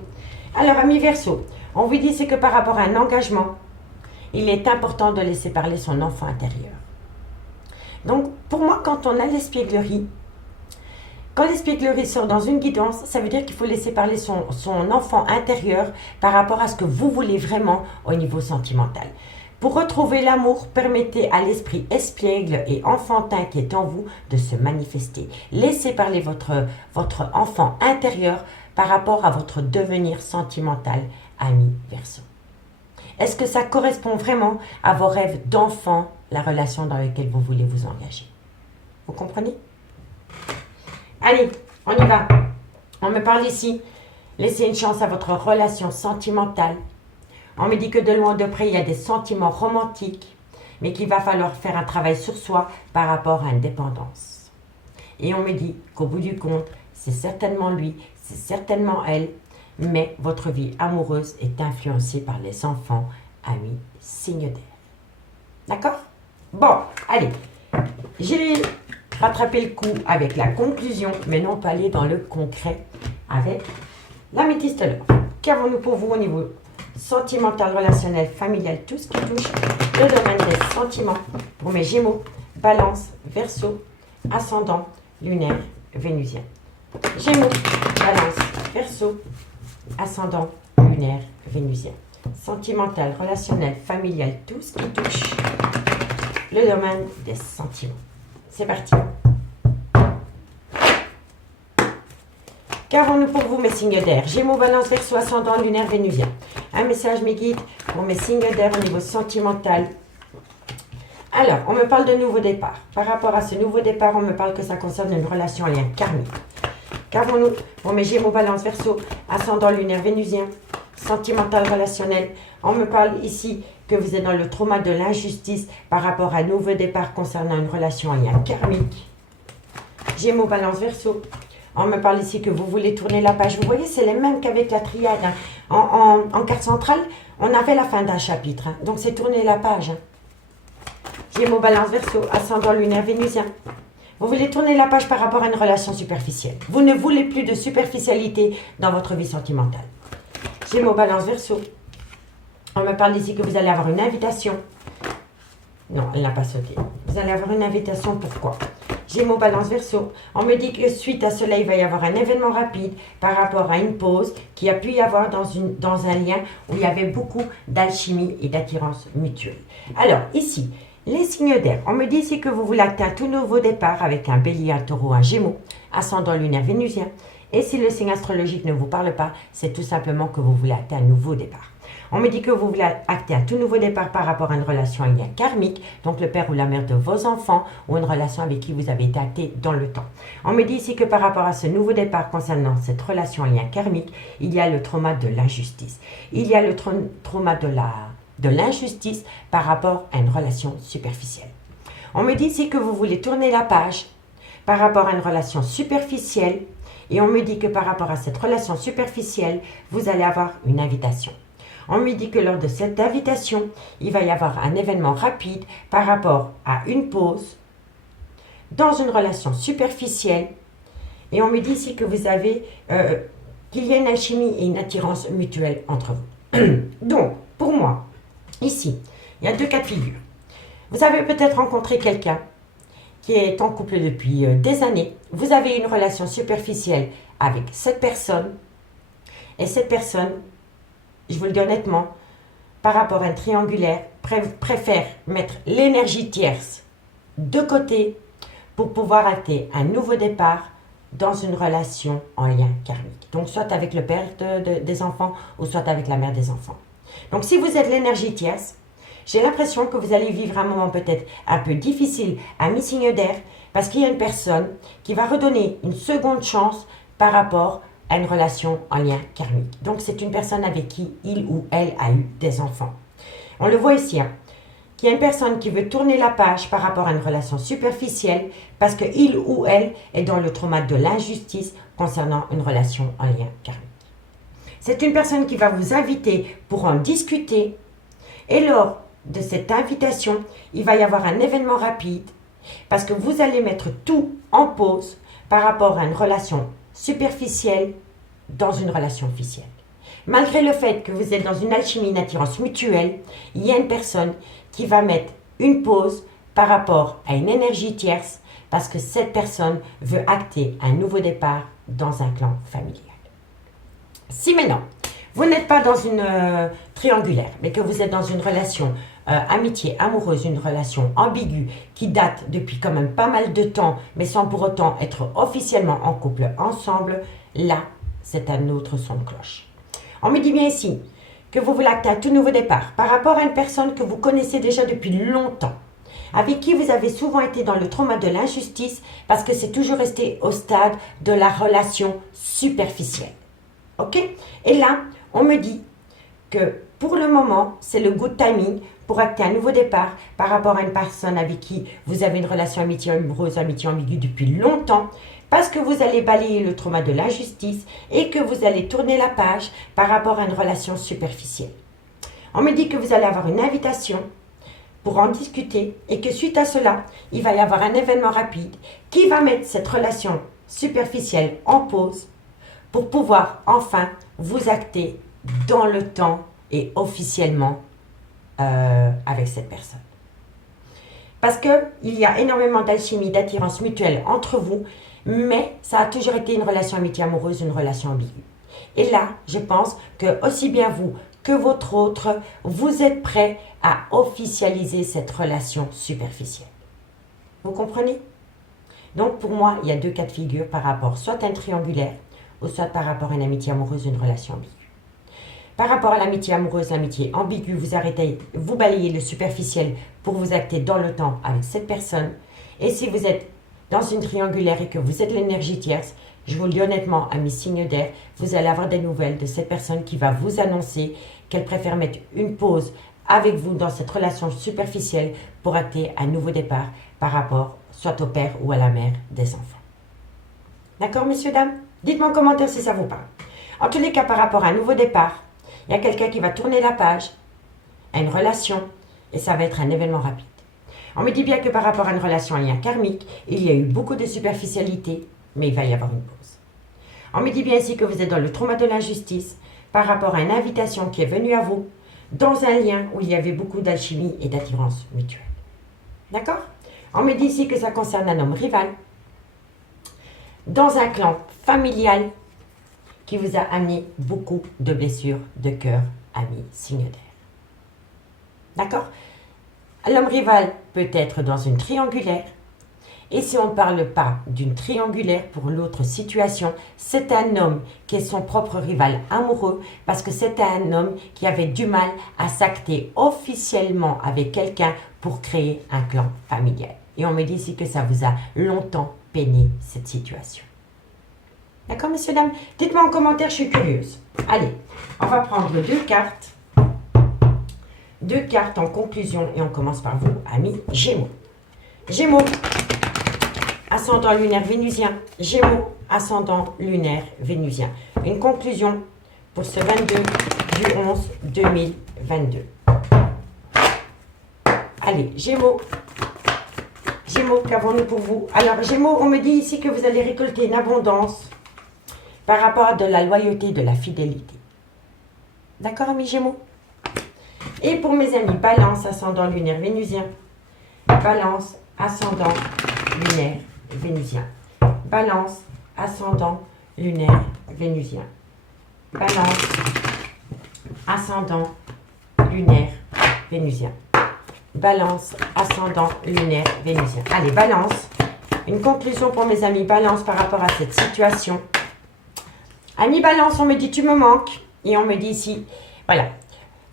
Alors, amis Verseau, on vous dit c'est que par rapport à un engagement, il est important de laisser parler son enfant intérieur. Donc, pour moi, quand on a l'espièglerie, quand l'espièglerie sort dans une guidance, ça veut dire qu'il faut laisser parler son enfant intérieur par rapport à ce que vous voulez vraiment au niveau sentimental. Pour retrouver l'amour, permettez à l'esprit espiègle et enfantin qui est en vous de se manifester. Laissez parler votre enfant intérieur par rapport à votre devenir sentimental, ami Verseau. Est-ce que ça correspond vraiment à vos rêves d'enfant, la relation dans laquelle vous voulez vous engager? Vous comprenez? Allez, on y va. On me parle ici. Laissez une chance à votre relation sentimentale. On me dit que de loin ou de près, il y a des sentiments romantiques, mais qu'il va falloir faire un travail sur soi par rapport à une dépendance. Et on me dit qu'au bout du compte, c'est certainement lui, c'est certainement elle, mais votre vie amoureuse est influencée par les enfants, amis, signes d'air. D'accord? Bon, allez. J'ai rattrapé le coup avec la conclusion, mais non pas aller dans le concret avec l'améthyste love. Qu'avons-nous pour vous au niveau sentimental, relationnel, familial, tout ce qui touche le domaine des sentiments pour mes Gémeaux, Balance, Verseau, ascendant, lunaire, vénusien. Gémeaux, Balance, Verseau, ascendant, lunaire, vénusien. Sentimental, relationnel, familial, tout ce qui touche le domaine des sentiments. C'est parti. Qu'avons-nous pour vous, mes signes d'air? Gémeaux, Balance, Verseau, ascendant, lunaire, vénusien. Un message, mes guides, pour mes signes d'air au niveau sentimental. Alors, on me parle de nouveau départ. Par rapport à ce nouveau départ, on me parle que ça concerne une relation en lien karmique. Qu'avons-nous pour mes Gémeaux, Balance, Verseau, ascendant, lunaire, vénusien, sentimental, relationnel? On me parle ici que vous êtes dans le trauma de l'injustice par rapport à un nouveau départ concernant une relation en lien karmique. Gémeaux, Balance, Verseau. On me parle ici que vous voulez tourner la page. Vous voyez, c'est les mêmes qu'avec la triade. En carte centrale, on avait la fin d'un chapitre. Donc, c'est tourner la page. Gémeaux, Balance, Verseau, ascendant, lunaire, vénusien. Vous voulez tourner la page par rapport à une relation superficielle. Vous ne voulez plus de superficialité dans votre vie sentimentale. Gémeaux, Balance, Verseau. On me parle ici que vous allez avoir une invitation. Non, elle n'a pas sauté. Vous allez avoir une invitation, pourquoi? Gémeaux, Balance, Verseau. On me dit que suite à cela, il va y avoir un événement rapide par rapport à une pause qui a pu y avoir dans un lien où il y avait beaucoup d'alchimie et d'attirance mutuelle. Alors, ici, les signes d'air. On me dit ici que vous voulez acter un tout nouveau départ avec un bélier, un taureau, un gémeaux, ascendant lunaire vénusien. Et si le signe astrologique ne vous parle pas, c'est tout simplement que vous voulez acter un nouveau départ. On me dit que vous voulez acter un tout nouveau départ par rapport à une relation à lien karmique, donc le père ou la mère de vos enfants, ou une relation avec qui vous avez été acté dans le temps. On me dit ici que par rapport à ce nouveau départ concernant cette relation à lien karmique, il y a le trauma de l'injustice. Il y a le trauma de l'injustice par rapport à une relation superficielle. On me dit ici que vous voulez tourner la page par rapport à une relation superficielle, et on me dit que par rapport à cette relation superficielle, vous allez avoir une invitation. On me dit que lors de cette invitation, il va y avoir un événement rapide par rapport à une pause dans une relation superficielle. Et on me dit ici que vous avez, qu'il y a une alchimie et une attirance mutuelle entre vous. Donc, pour moi, ici, il y a deux cas de figure. Vous avez peut-être rencontré quelqu'un qui est en couple depuis des années. Vous avez une relation superficielle avec cette personne. Et cette personne, je vous le dis honnêtement, par rapport à un triangulaire, préfère mettre l'énergie tierce de côté pour pouvoir acter un nouveau départ dans une relation en lien karmique. Donc, soit avec le père des enfants ou soit avec la mère des enfants. Donc, si vous êtes l'énergie tierce, j'ai l'impression que vous allez vivre un moment peut-être un peu difficile à mi-signe d'air parce qu'il y a une personne qui va redonner une seconde chance par rapport à une relation en lien karmique. Donc, c'est une personne avec qui il ou elle a eu des enfants. On le voit ici, qu'il y a une personne qui veut tourner la page par rapport à une relation superficielle parce qu'il ou elle est dans le trauma de l'injustice concernant une relation en lien karmique. C'est une personne qui va vous inviter pour en discuter et lors de cette invitation, il va y avoir un événement rapide parce que vous allez mettre tout en pause par rapport à une relation superficielle dans une relation officielle. Malgré le fait que vous êtes dans une alchimie, une attirance mutuelle, il y a une personne qui va mettre une pause par rapport à une énergie tierce parce que cette personne veut acter un nouveau départ dans un clan familial. Si maintenant, vous n'êtes pas dans une triangulaire, mais que vous êtes dans une relation amitié, amoureuse, une relation ambiguë qui date depuis quand même pas mal de temps, mais sans pour autant être officiellement en couple ensemble, là, c'est un autre son de cloche. On me dit bien ici que vous voulez acter un tout nouveau départ par rapport à une personne que vous connaissez déjà depuis longtemps, avec qui vous avez souvent été dans le trauma de l'injustice parce que c'est toujours resté au stade de la relation superficielle. Ok? Et là, on me dit que pour le moment, c'est le good timing pour acter un nouveau départ par rapport à une personne avec qui vous avez une relation amitié amoureuse, amitié ambiguë depuis longtemps, parce que vous allez balayer le trauma de l'injustice et que vous allez tourner la page par rapport à une relation superficielle. On me dit que vous allez avoir une invitation pour en discuter et que suite à cela, il va y avoir un événement rapide qui va mettre cette relation superficielle en pause pour pouvoir enfin vous acter dans le temps et officiellement avec cette personne. Parce qu'il y a énormément d'alchimie, d'attirance mutuelle entre vous, mais ça a toujours été une relation amitié amoureuse, une relation ambiguë. Et là, je pense que aussi bien vous que votre autre, vous êtes prêts à officialiser cette relation superficielle. Vous comprenez? Donc pour moi, il y a deux cas de figure par rapport soit à un triangulaire ou soit par rapport à une amitié amoureuse, une relation ambiguë. Par rapport à l'amitié amoureuse, l'amitié ambiguë, vous balayez le superficiel pour vous acter dans le temps avec cette personne. Et si vous êtes dans une triangulaire et que vous êtes l'énergie tierce, je vous le dis honnêtement, amis signes d'air, vous allez avoir des nouvelles de cette personne qui va vous annoncer qu'elle préfère mettre une pause avec vous dans cette relation superficielle pour acter un nouveau départ par rapport soit au père ou à la mère des enfants. D'accord, messieurs, dames? Dites-moi en commentaire si ça vous parle. En tous les cas, par rapport à un nouveau départ, il y a quelqu'un qui va tourner la page à une relation et ça va être un événement rapide. On me dit bien que par rapport à une relation en lien karmique, il y a eu beaucoup de superficialité, mais il va y avoir une pause. On me dit bien ici que vous êtes dans le trauma de l'injustice par rapport à une invitation qui est venue à vous dans un lien où il y avait beaucoup d'alchimie et d'attirance mutuelle. D'accord? On me dit ici que ça concerne un homme rival dans un clan familial qui vous a amené beaucoup de blessures de cœur, amis, signe d'air. D'accord? L'homme rival peut être dans une triangulaire Et si on ne parle pas d'une triangulaire pour l'autre situation, c'est un homme qui est son propre rival amoureux parce que c'est un homme qui avait du mal à s'acter officiellement avec quelqu'un pour créer un clan familial. Et on me dit ici que ça vous a longtemps peiné cette situation. D'accord, messieurs, dames? Dites-moi en commentaire, je suis curieuse. Allez, on va prendre deux cartes. Deux cartes en conclusion et on commence par vous, amis Gémeaux. Gémeaux, ascendant lunaire vénusien. Gémeaux, ascendant lunaire vénusien. Une conclusion pour ce 22 du 11 2022. Allez, Gémeaux. Gémeaux, qu'avons-nous pour vous? Alors, Gémeaux, on me dit ici que vous allez récolter une abondance par rapport à de la loyauté, de la fidélité. D'accord, amis Gémeaux? Et pour mes amis, Balance, ascendant lunaire vénusien. Balance, ascendant lunaire vénusien. Balance, ascendant lunaire vénusien. Balance, ascendant lunaire vénusien. Balance, ascendant lunaire vénusien. Allez, Balance. Une conclusion pour mes amis Balance par rapport à cette situation. Amis Balance, on me dit tu me manques. Et on me dit ici, voilà.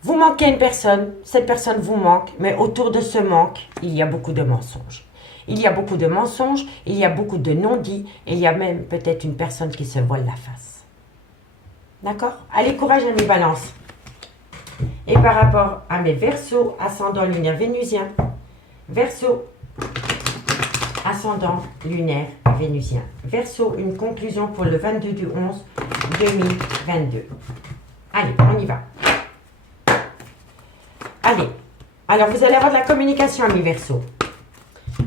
Vous manquez une personne, cette personne vous manque, mais autour de ce manque, il y a beaucoup de mensonges. Il y a beaucoup de mensonges, il y a beaucoup de non-dits, et il y a même peut-être une personne qui se voile la face. D'accord? Allez, courage, amis Balance. Et par rapport à mes Verseaux, ascendant lunaire vénusien, Verseau, ascendant lunaire vénusien. Verseau, une conclusion pour le 22 du 11 2022. Allez, on y va. Allez, alors vous allez avoir de la communication, amis Verseau.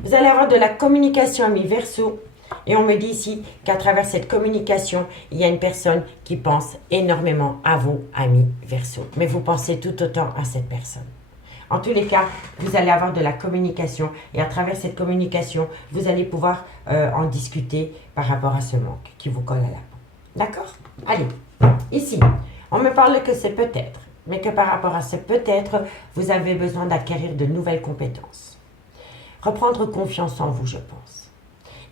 Vous allez avoir de la communication, amis Verseau. Et on me dit ici qu'à travers cette communication, il y a une personne qui pense énormément à vous, amis Verseau. Mais vous pensez tout autant à cette personne. En tous les cas, vous allez avoir de la communication. Et à travers cette communication, vous allez pouvoir en discuter par rapport à ce manque qui vous colle à la peau. D'accord? Allez, ici, on me parle que c'est peut-être. Mais que par rapport à ce peut-être, vous avez besoin d'acquérir de nouvelles compétences. Reprendre confiance en vous, je pense.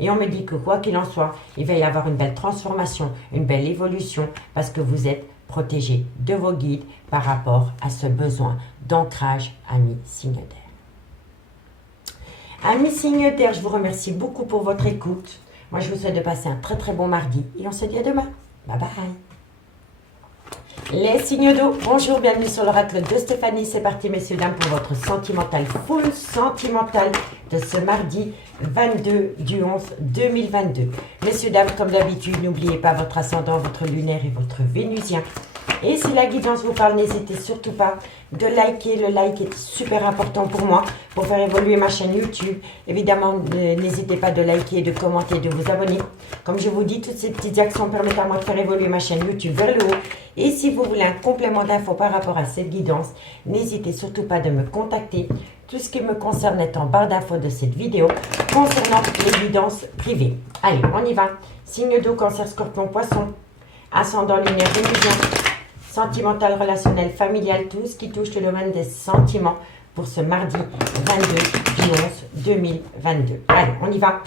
Et on me dit que quoi qu'il en soit, il va y avoir une belle transformation, une belle évolution, parce que vous êtes protégé de vos guides par rapport à ce besoin d'ancrage, amis signe d'air. Amis signe d'air, je vous remercie beaucoup pour votre écoute. Moi, je vous souhaite de passer un très très bon mardi et on se dit à demain. Bye bye. Les signes d'eau, bonjour, bienvenue sur l'oracle de Stéphanie. C'est parti, messieurs, dames, pour votre sentimental, full sentimental de ce mardi 22 du 11 2022. Messieurs, dames, comme d'habitude, n'oubliez pas votre ascendant, votre lunaire et votre vénusien. Et si la guidance vous parle, n'hésitez surtout pas de liker. Le like est super important pour moi, pour faire évoluer ma chaîne YouTube. Évidemment, n'hésitez pas de liker, de commenter, de vous abonner. Comme je vous dis, toutes ces petites actions permettent à moi de faire évoluer ma chaîne YouTube vers le haut. Et si vous voulez un complément d'infos par rapport à cette guidance, n'hésitez surtout pas de me contacter. Tout ce qui me concerne est en barre d'infos de cette vidéo concernant les guidances privées. Allez, on y va. Signe d'eau, Cancer, Scorpion, Poisson, ascendant lunaire vénusien. Sentimental, relationnel, familial, tout ce qui touche le domaine des sentiments pour ce mardi 22 du 11 2022. Allez, on y va.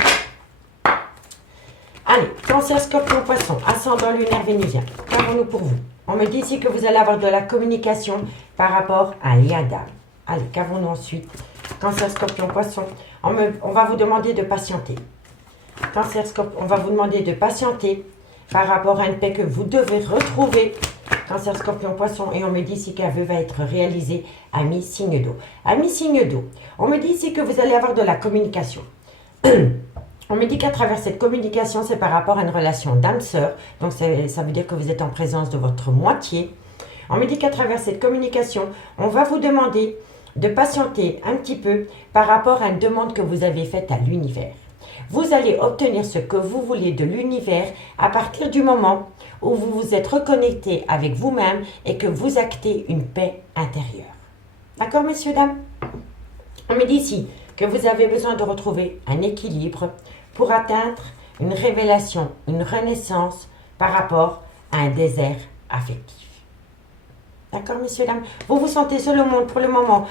Allez, Cancer, Scorpion, Poisson, ascendant lunaire vénusien. Qu'avons-nous pour vous? On me dit ici que vous allez avoir de la communication par rapport à l'IADA. Allez, qu'avons-nous ensuite? Cancer, Scorpion, Poisson. On va vous demander de patienter. Cancer, Scorpion, on va vous demander de patienter par rapport à une paix que vous devez retrouver. Cancer, Scorpion, Poisson, et on me dit ici qu'un vœu va être réalisé à mi-signe d'eau. À mi-signe d'eau, on me dit ici que vous allez avoir de la communication. On me dit qu'à travers cette communication, c'est par rapport à une relation d'âme-sœur. Donc, ça veut dire que vous êtes en présence de votre moitié. On me dit qu'à travers cette communication, on va vous demander de patienter un petit peu par rapport à une demande que vous avez faite à l'univers. Vous allez obtenir ce que vous voulez de l'univers à partir du moment où vous vous êtes reconnecté avec vous-même et que vous actez une paix intérieure. D'accord, messieurs, dames? On me dit ici que vous avez besoin de retrouver un équilibre pour atteindre une révélation, une renaissance par rapport à un désert affectif. D'accord, messieurs, dames? Vous vous sentez seul au monde pour le moment,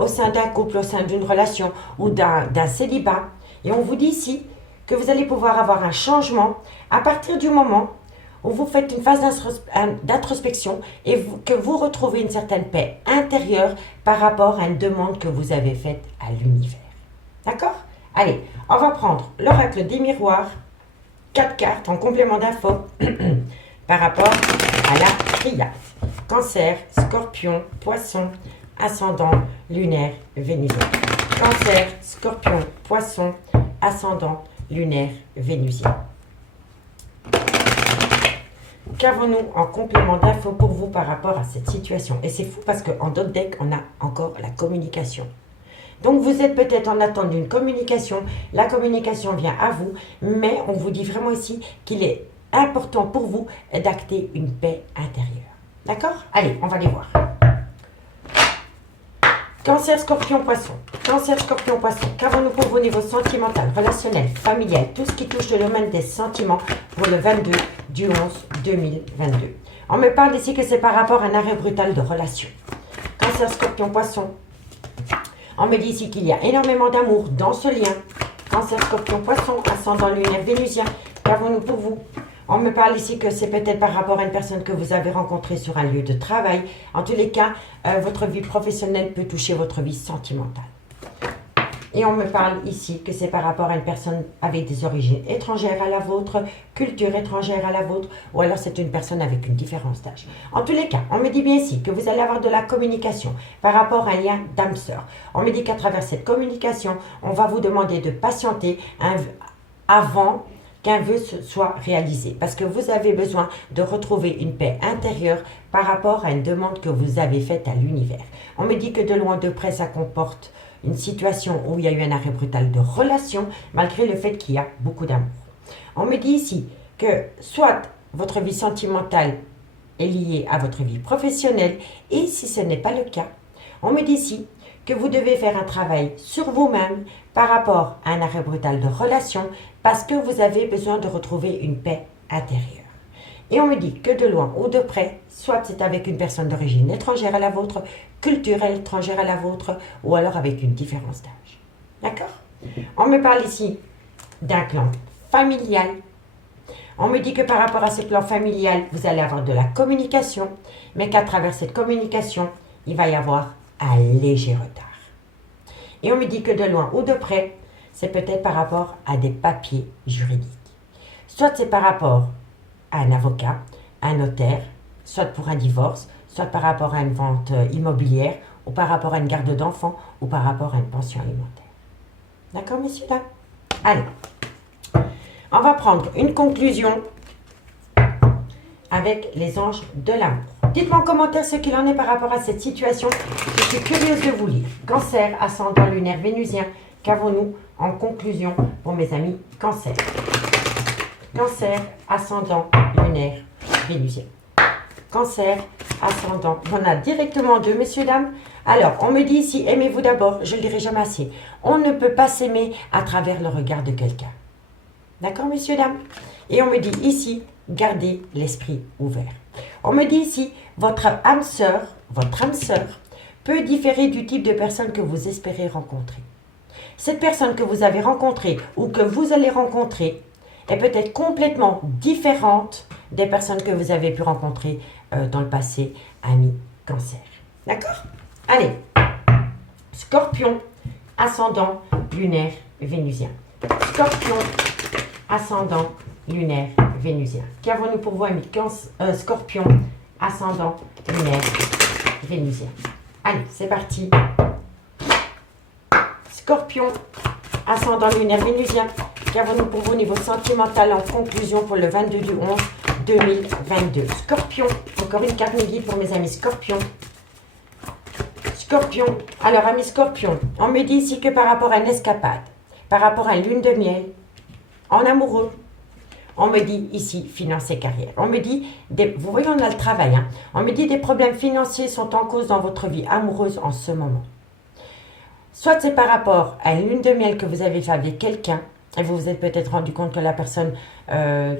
au sein d'un couple, au sein d'une relation ou d'un célibat. Et on vous dit ici que vous allez pouvoir avoir un changement à partir du moment où vous faites une phase d'introspection et que vous retrouvez une certaine paix intérieure par rapport à une demande que vous avez faite à l'univers. D'accord? Allez, on va prendre l'oracle des miroirs, 4 cartes en complément d'infos par rapport à la triade. Cancer, Scorpion, Poisson, ascendant lunaire vénusien. Cancer, Scorpion, Poisson, ascendant lunaire vénusien. Qu'avons-nous en complément d'infos pour vous par rapport à cette situation? Et c'est fou parce qu'en d'autres decks, on a encore la communication. Donc vous êtes peut-être en attente d'une communication. La communication vient à vous, mais on vous dit vraiment ici qu'il est important pour vous d'acter une paix intérieure. D'accord? Allez, on va les voir. Cancer, Scorpion, Poisson. Cancer, Scorpion, Poisson. Qu'avons-nous pour vos niveaux sentimental, relationnel, familial, tout ce qui touche le domaine des sentiments pour le 22 du 11 2022. On me parle ici que c'est par rapport à un arrêt brutal de relation. Cancer, Scorpion, Poisson. On me dit ici qu'il y a énormément d'amour dans ce lien. Cancer, Scorpion, Poisson, ascendant lunaire vénusien. Qu'avons-nous pour vous? On me parle ici que c'est peut-être par rapport à une personne que vous avez rencontrée sur un lieu de travail. En tous les cas, votre vie professionnelle peut toucher votre vie sentimentale. Et on me parle ici que c'est par rapport à une personne avec des origines étrangères à la vôtre, culture étrangère à la vôtre, ou alors c'est une personne avec une différence d'âge. En tous les cas, on me dit bien ici que vous allez avoir de la communication par rapport à un lien d'âme-sœur. On me dit qu'à travers cette communication, on va vous demander de patienter avant qu'un vœu soit réalisé, parce que vous avez besoin de retrouver une paix intérieure par rapport à une demande que vous avez faite à l'univers. On me dit que de loin de près, ça comporte une situation où il y a eu un arrêt brutal de relation, malgré le fait qu'il y a beaucoup d'amour. On me dit ici que soit votre vie sentimentale est liée à votre vie professionnelle, et si ce n'est pas le cas, on me dit ici que vous devez faire un travail sur vous-même par rapport à un arrêt brutal de relation, parce que vous avez besoin de retrouver une paix intérieure. Et on me dit que de loin ou de près, soit c'est avec une personne d'origine étrangère à la vôtre, culturelle étrangère à la vôtre, ou alors avec une différence d'âge. D'accord? On me parle ici d'un clan familial. On me dit que par rapport à ce clan familial, vous allez avoir de la communication, mais qu'à travers cette communication, il va y avoir un léger retard. Et on me dit que de loin ou de près, c'est peut-être par rapport à des papiers juridiques. Soit c'est par rapport à un avocat, un notaire, soit pour un divorce, soit par rapport à une vente immobilière, ou par rapport à une garde d'enfants, ou par rapport à une pension alimentaire. D'accord, messieurs, dames? Allez, on va prendre une conclusion avec les anges de l'amour. Dites-moi en commentaire ce qu'il en est par rapport à cette situation. Je suis curieuse de vous lire. Cancer, ascendant lunaire vénusien. Qu'avons-nous en conclusion pour mes amis Cancer? Cancer, ascendant lunaire vénusien. Cancer, ascendant. On a directement deux, messieurs, dames. Alors, on me dit ici, aimez-vous d'abord. Je ne le dirai jamais assez. On ne peut pas s'aimer à travers le regard de quelqu'un. D'accord, messieurs, dames? Et on me dit ici, gardez l'esprit ouvert. On me dit ici, votre âme sœur peut différer du type de personne que vous espérez rencontrer. Cette personne que vous avez rencontrée ou que vous allez rencontrer est peut-être complètement différente des personnes que vous avez pu rencontrer dans le passé, amis Cancer. D'accord? Allez, Scorpion, ascendant lunaire vénusien. Scorpion, ascendant lunaire vénusien. Qu'avons-nous pour vous, amis Scorpion, ascendant lunaire vénusien? Allez, c'est parti. Scorpion, ascendant lunaire vénusien. Qu'avons-nous pour vous au niveau sentimental en conclusion pour le 22 du 11 2022? Scorpion, encore une carte guide pour mes amis Scorpion. Scorpion, alors amis Scorpion, on me dit ici que par rapport à une escapade, par rapport à une lune de miel, en amoureux, on me dit ici finance et carrière. On me dit, vous voyez on a le travail, hein? On me dit des problèmes financiers sont en cause dans votre vie amoureuse en ce moment. Soit c'est par rapport à une lune de miel que vous avez fait avec quelqu'un, et vous vous êtes peut-être rendu compte que la personne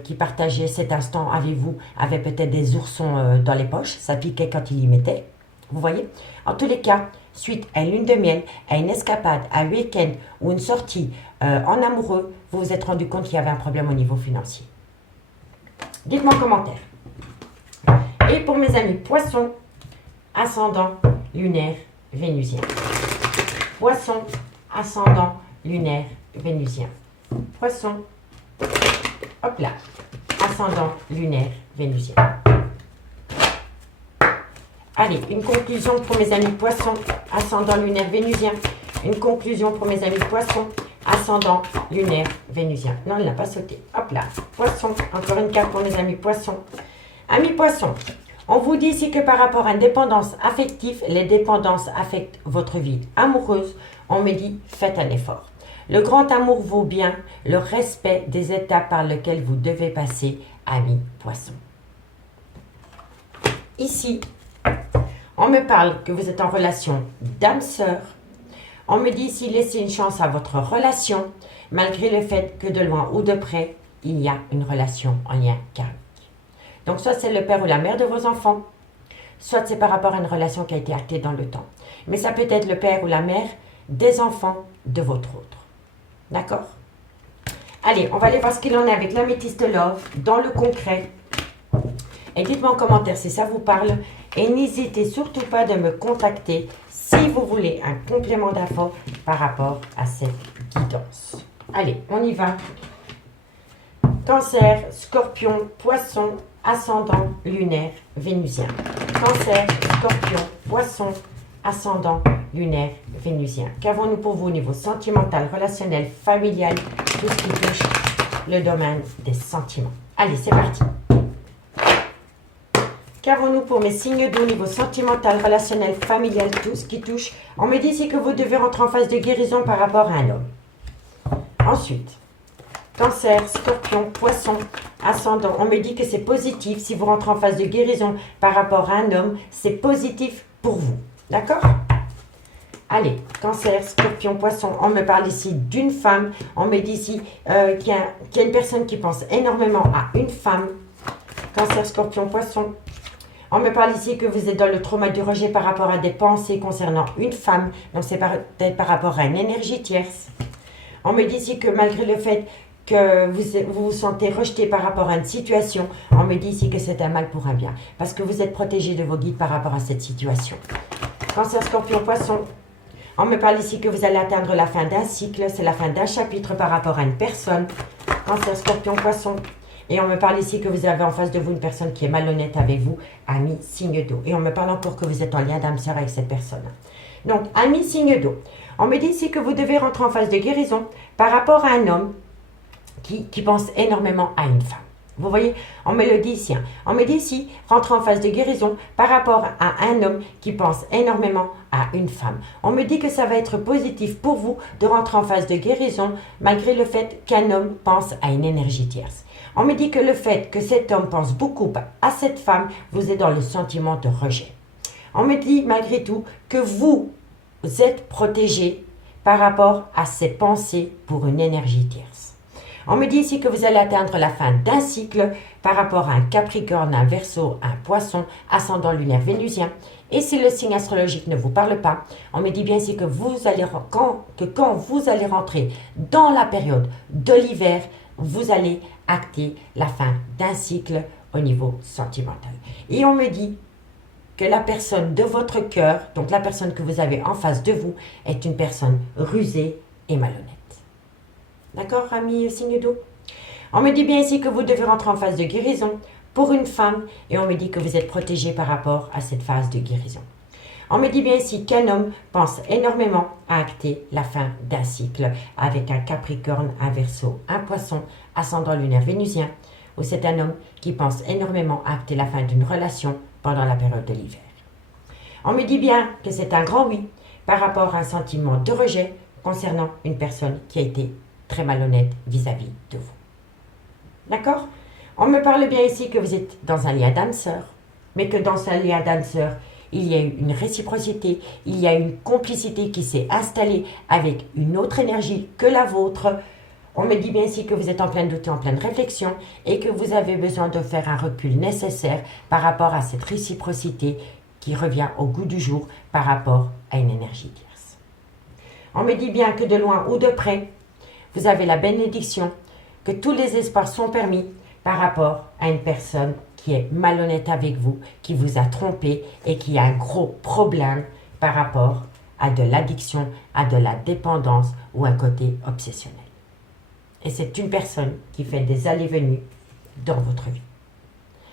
qui partageait cet instant avec vous avait peut-être des oursons dans les poches, ça piquait quand il y mettait. Vous voyez? En tous les cas, suite à une lune de miel, à une escapade, à un week-end ou une sortie en amoureux, vous vous êtes rendu compte qu'il y avait un problème au niveau financier. Dites-moi en commentaire. Et pour mes amis poissons, ascendant, lunaire, vénusien. Poisson, ascendant, lunaire, vénusien. Poisson, hop là, ascendant, lunaire, vénusien. Allez, une conclusion pour mes amis poissons, ascendant, lunaire, vénusien. Une conclusion pour mes amis poissons, ascendant, lunaire, vénusien. Non, il n'a pas sauté. Hop là, poisson, encore une carte pour mes amis poissons. Amis poissons, on vous dit ici que par rapport à une dépendance affective, les dépendances affectent votre vie amoureuse. On me dit, faites un effort. Le grand amour vaut bien le respect des étapes par lesquelles vous devez passer, amis poissons. Ici, on me parle que vous êtes en relation d'âme-sœur. On me dit ici, laissez une chance à votre relation, malgré le fait que de loin ou de près, il y a une relation en lien karmique. Donc, soit c'est le père ou la mère de vos enfants, soit c'est par rapport à une relation qui a été actée dans le temps. Mais ça peut être le père ou la mère des enfants de votre autre. D'accord? Allez, on va aller voir ce qu'il en est avec l'améthyste love dans le concret. Et dites-moi en commentaire si ça vous parle. Et n'hésitez surtout pas de me contacter si vous voulez un complément d'info par rapport à cette guidance. Allez, on y va. Cancer, Scorpion, Poisson, ascendant, lunaire, vénusien. Cancer, Scorpion, Poisson, ascendant, lunaire, vénusien. Qu'avons-nous pour vous au niveau sentimental, relationnel, familial, tout ce qui touche le domaine des sentiments? Allez, c'est parti. Qu'avons-nous pour mes signes d'eau au niveau sentimental, relationnel, familial, tout ce qui touche? On me dit ici que vous devez rentrer en phase de guérison par rapport à un homme. Ensuite, Cancer, Scorpion, Poisson, ascendant. On me dit que c'est positif. Si vous rentrez en phase de guérison par rapport à un homme, c'est positif pour vous. D'accord? Allez, Cancer, Scorpion, Poisson. On me parle ici d'une femme. On me dit ici qu'il y a une personne qui pense énormément à une femme. Cancer, Scorpion, Poisson. On me parle ici que vous êtes dans le trauma du rejet par rapport à des pensées concernant une femme. Donc, c'est peut-être par rapport à une énergie tierce. On me dit ici que malgré le fait que vous vous sentez rejeté par rapport à une situation, on me dit ici que c'est un mal pour un bien. Parce que vous êtes protégé de vos guides par rapport à cette situation. Cancer, Scorpion, Poisson. On me parle ici que vous allez atteindre la fin d'un cycle. C'est la fin d'un chapitre par rapport à une personne. Cancer, Scorpion, Poisson. Et on me parle ici que vous avez en face de vous une personne qui est malhonnête avec vous, ami, signe d'eau. Et on me parle encore que vous êtes en lien d'âme-sœur avec cette personne. Donc, ami, signe d'eau. On me dit ici que vous devez rentrer en phase de guérison par rapport à un homme qui pense énormément à une femme. Vous voyez, on me le dit ici. On me dit ici, rentrer en phase de guérison par rapport à un homme qui pense énormément à une femme. On me dit que ça va être positif pour vous de rentrer en phase de guérison malgré le fait qu'un homme pense à une énergie tierce. On me dit que le fait que cet homme pense beaucoup à cette femme, vous êtes dans le sentiment de rejet. On me dit malgré tout que vous êtes protégé par rapport à ces pensées pour une énergie tierce. On me dit ici que vous allez atteindre la fin d'un cycle par rapport à un Capricorne, un Verseau, un Poisson, ascendant lunaire vénusien. Et si le signe astrologique ne vous parle pas, on me dit bien ici que quand vous allez rentrer dans la période de l'hiver, vous allez acter la fin d'un cycle au niveau sentimental. Et on me dit que la personne de votre cœur, donc la personne que vous avez en face de vous, est une personne rusée et malhonnête. D'accord, amis signe d'eau? On me dit bien ici que vous devez rentrer en phase de guérison pour une femme et on me dit que vous êtes protégé par rapport à cette phase de guérison. On me dit bien ici qu'un homme pense énormément à acter la fin d'un cycle avec un Capricorne, un Verseau, un Poisson, ascendant lunaire vénusien, ou c'est un homme qui pense énormément à acter la fin d'une relation pendant la période de l'hiver. On me dit bien que c'est un grand oui par rapport à un sentiment de rejet concernant une personne qui a été très malhonnête vis-à-vis de vous. D'accord? On me parle bien ici que vous êtes dans un lien d'âme-sœur, mais que dans ce lien d'âme-sœur, il y a eu une réciprocité, il y a une complicité qui s'est installée avec une autre énergie que la vôtre. On me dit bien ici que vous êtes en plein doute et en pleine réflexion et que vous avez besoin de faire un recul nécessaire par rapport à cette réciprocité qui revient au goût du jour par rapport à une énergie tierce. On me dit bien que de loin ou de près, vous avez la bénédiction, que tous les espoirs sont permis par rapport à une personne qui est malhonnête avec vous, qui vous a trompé et qui a un gros problème par rapport à de l'addiction, à de la dépendance ou un côté obsessionnel. Et c'est une personne qui fait des allées-venues dans votre vie.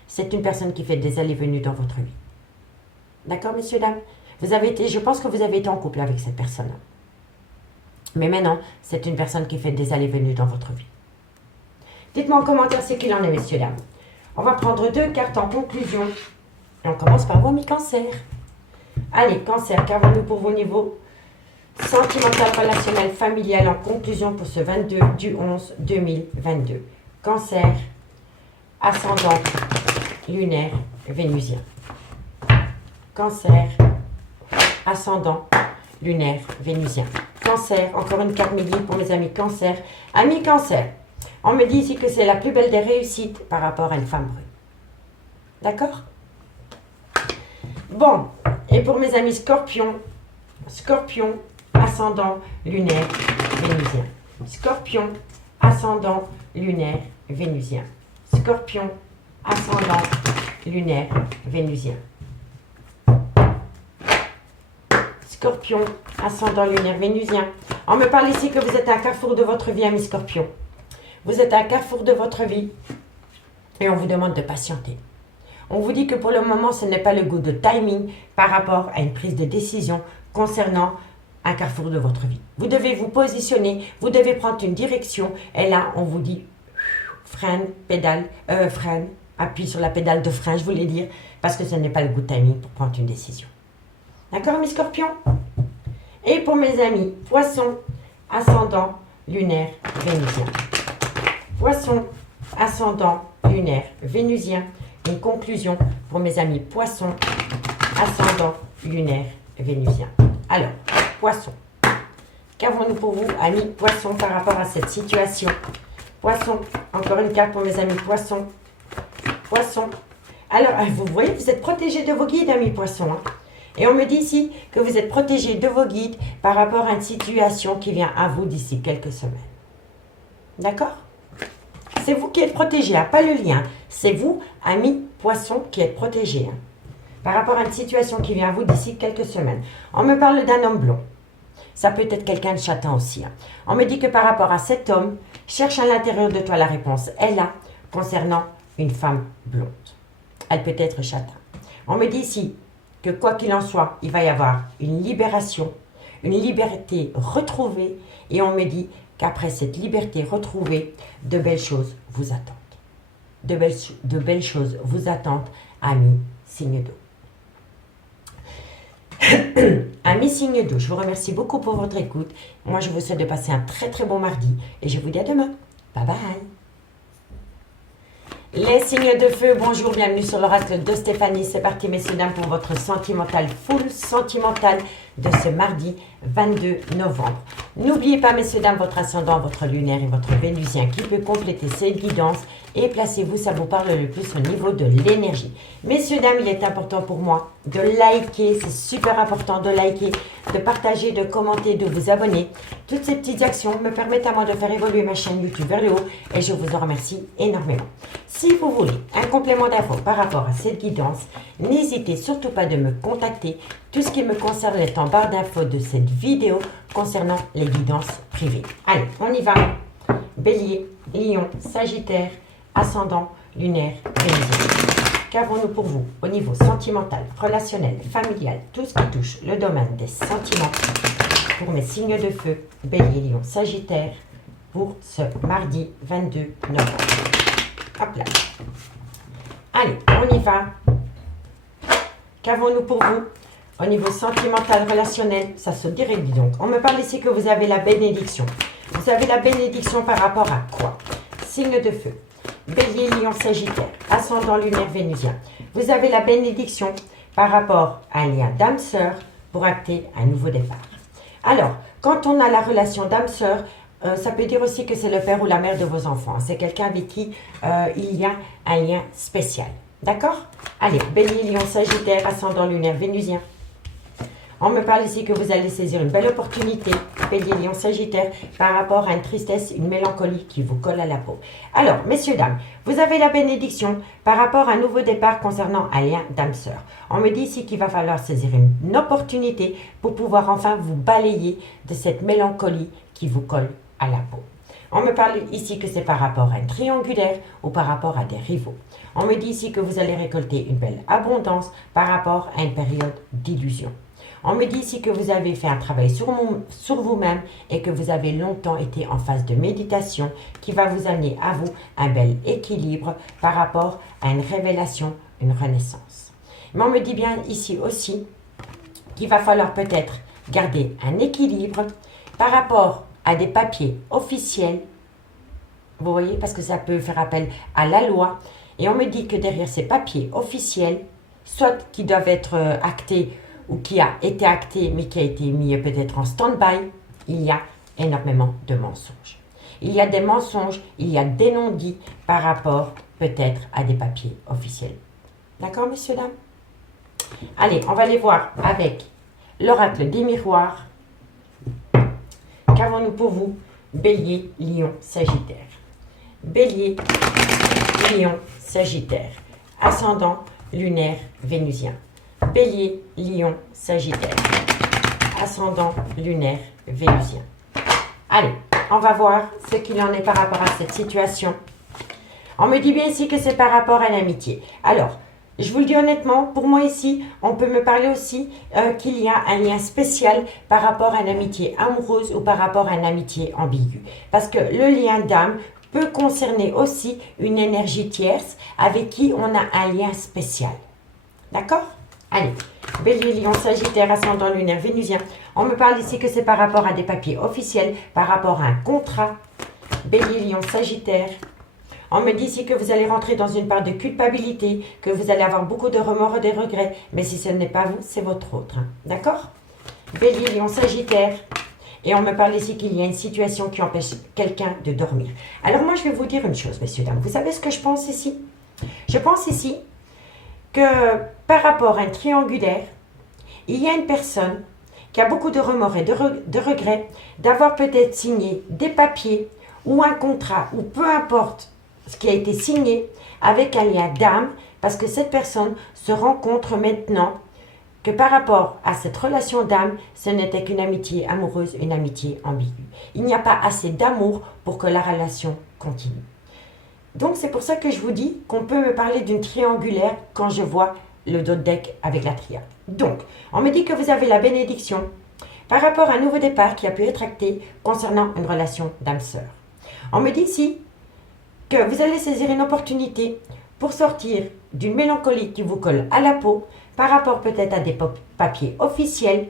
C'est une personne qui fait des allées-venues dans votre vie. D'accord, messieurs, dames? Je pense que vous avez été en couple avec cette personne. Mais maintenant, c'est une personne qui fait des allées-venues dans votre vie. Dites-moi en commentaire ce qu'il en est, messieurs, dames. On va prendre 2 cartes en conclusion. Et on commence par vos mi-cancer. Allez, cancer, qu'avons-nous pour vos niveaux sentimental, relationnel, familial en conclusion pour ce 22 du 11 2022. Cancer, ascendant, lunaire, vénusien. Cancer, ascendant, lunaire, vénusien. Cancer, encore une carte midi pour mes amis cancer. Amis cancer, on me dit ici que c'est la plus belle des réussites par rapport à une femme brune. D'accord? Bon, et pour mes amis scorpions, scorpion, ascendant, lunaire, vénusien. Scorpion, ascendant, lunaire, vénusien. Scorpion, ascendant, lunaire, vénusien. Scorpion, ascendant, lunaire, vénusien. On me parle ici que vous êtes à un carrefour de votre vie, amis scorpions. Vous êtes à un carrefour de votre vie et on vous demande de patienter. On vous dit que pour le moment, ce n'est pas le goût de timing par rapport à une prise de décision concernant un carrefour de votre vie. Vous devez vous positionner, vous devez prendre une direction et là, on vous dit freine, pédale, freine, appuie sur la pédale de frein, je voulais dire, parce que ce n'est pas le good timing pour prendre une décision. D'accord, mes scorpions? Et pour mes amis, poisson, ascendant, lunaire, vénusien. Poisson, ascendant, lunaire, vénusien. Une conclusion pour mes amis poisson, ascendant, lunaire, vénusien. Alors, poisson. Qu'avons-nous pour vous, amis poissons, par rapport à cette situation? Poisson, encore une carte pour mes amis poissons. Poisson. Alors, vous voyez, vous êtes protégés de vos guides, amis poissons. Hein? Et on me dit ici que vous êtes protégés de vos guides par rapport à une situation qui vient à vous d'ici quelques semaines. D'accord? C'est vous qui êtes protégés, hein, pas le lien. C'est vous, amis poissons, qui êtes protégés. Hein, par rapport à une situation qui vient à vous d'ici quelques semaines. On me parle d'un homme blond. Ça peut être quelqu'un de châtain aussi. Hein. On me dit que par rapport à cet homme, cherche à l'intérieur de toi la réponse. Elle a concernant une femme blonde. Elle peut être châtain. On me dit ici que quoi qu'il en soit, il va y avoir une libération, une liberté retrouvée. Et on me dit qu'après cette liberté retrouvée, de belles choses vous attendent. De belles choses vous attendent, amis signe d'eau. Amis signe d'eau, je vous remercie beaucoup pour votre écoute. Moi, je vous souhaite de passer un très très bon mardi et je vous dis à demain. Bye bye. Les signes de feu, bonjour, bienvenue sur l'oracle de Stéphanie. C'est parti, messieurs, dames, pour votre sentimental, full sentimental de ce mardi 22 novembre. N'oubliez pas, messieurs, dames, votre ascendant, votre lunaire et votre vénusien qui peut compléter cette guidance. Et placez-vous, ça vous parle le plus au niveau de l'énergie. Messieurs, dames, il est important pour moi de liker, c'est super important de liker, de partager, de commenter, de vous abonner. Toutes ces petites actions me permettent à moi de faire évoluer ma chaîne YouTube vers le haut et je vous en remercie énormément. Si vous voulez un complément d'info par rapport à cette guidance, n'hésitez surtout pas de me contacter. Tout ce qui me concerne est en barre d'infos de cette vidéo concernant les guidances privées. Allez, on y va. Bélier, Lion, Sagittaire, ascendant, lunaire, vénusien. Qu'avons-nous pour vous au niveau sentimental, relationnel, familial, tout ce qui touche le domaine des sentiments pour mes signes de feu, Bélier, Lion, Sagittaire, pour ce mardi 22 novembre. Hop là. Allez, on y va. Qu'avons-nous pour vous au niveau sentimental, relationnel? Ça se dirige donc. On me parle ici que vous avez la bénédiction. Vous avez la bénédiction par rapport à quoi? Signe de feu. Bélier, Lion, Sagittaire, ascendant, lunaire, vénusien. Vous avez la bénédiction par rapport à un lien d'âme-sœur pour acter un nouveau départ. Alors, quand on a la relation d'âme-sœur, ça peut dire aussi que c'est le père ou la mère de vos enfants. C'est quelqu'un avec qui il y a un lien spécial. D'accord? Allez, Bélier, Lion, Sagittaire, ascendant lunaire, Vénusien. On me parle ici que vous allez saisir une belle opportunité, Bélier, Lion, Sagittaire, par rapport à une tristesse, une mélancolie qui vous colle à la peau. Alors, messieurs, dames, vous avez la bénédiction par rapport à un nouveau départ concernant un lien d'âme-sœur. On me dit ici qu'il va falloir saisir une opportunité pour pouvoir enfin vous balayer de cette mélancolie qui vous colle à la peau. On me parle ici que c'est par rapport à un triangulaire ou par rapport à des rivaux. On me dit ici que vous allez récolter une belle abondance par rapport à une période d'illusion. On me dit ici que vous avez fait un travail sur vous-même et que vous avez longtemps été en phase de méditation qui va vous amener à vous un bel équilibre par rapport à une révélation, une renaissance. Mais on me dit bien ici aussi qu'il va falloir peut-être garder un équilibre par rapport à des papiers officiels, vous voyez, parce que ça peut faire appel à la loi. Et on me dit que derrière ces papiers officiels, soit qui doivent être actés ou qui a été acté mais qui a été mis peut-être en stand-by, il y a énormément de mensonges. Il y a des mensonges, il y a des non-dits par rapport peut-être à des papiers officiels. D'accord, messieurs, dames? Allez, on va aller voir avec l'oracle des miroirs. Qu'avons-nous pour vous? Bélier, Lion, Sagittaire. Bélier, Lion, Sagittaire. Ascendant lunaire, Vénusien. Bélier, Lion, Sagittaire. Ascendant lunaire, Vénusien. Allez, on va voir ce qu'il en est par rapport à cette situation. On me dit bien ici que c'est par rapport à l'amitié. Alors, je vous le dis honnêtement, pour moi ici, on peut me parler aussi qu'il y a un lien spécial par rapport à une amitié amoureuse ou par rapport à une amitié ambiguë. Parce que le lien d'âme peut concerner aussi une énergie tierce avec qui on a un lien spécial. D'accord? Allez, Bélier, Lion, Sagittaire, ascendant lunaire, Vénusien. On me parle ici que c'est par rapport à des papiers officiels, par rapport à un contrat. Bélier, Lion, Sagittaire. On me dit ici que vous allez rentrer dans une part de culpabilité, que vous allez avoir beaucoup de remords et de regrets. Mais si ce n'est pas vous, c'est votre autre. Hein. D'accord? Bélier, Lion, Sagittaire. Et on me parle ici qu'il y a une situation qui empêche quelqu'un de dormir. Alors moi, je vais vous dire une chose, messieurs, dames. Vous savez ce que je pense ici? Je pense ici que par rapport à un triangulaire, il y a une personne qui a beaucoup de remords et de regrets d'avoir peut-être signé des papiers ou un contrat ou peu importe ce qui a été signé avec un lien d'âme parce que cette personne se rend compte maintenant que par rapport à cette relation d'âme, ce n'était qu'une amitié amoureuse, une amitié ambiguë. Il n'y a pas assez d'amour pour que la relation continue. Donc c'est pour ça que je vous dis qu'on peut me parler d'une triangulaire quand je vois le dos de deck avec la triade. Donc, on me dit que vous avez la bénédiction par rapport à un nouveau départ qui a pu être acté concernant une relation d'âme-sœur. On me dit ici que vous allez saisir une opportunité pour sortir d'une mélancolie qui vous colle à la peau par rapport peut-être à des papiers officiels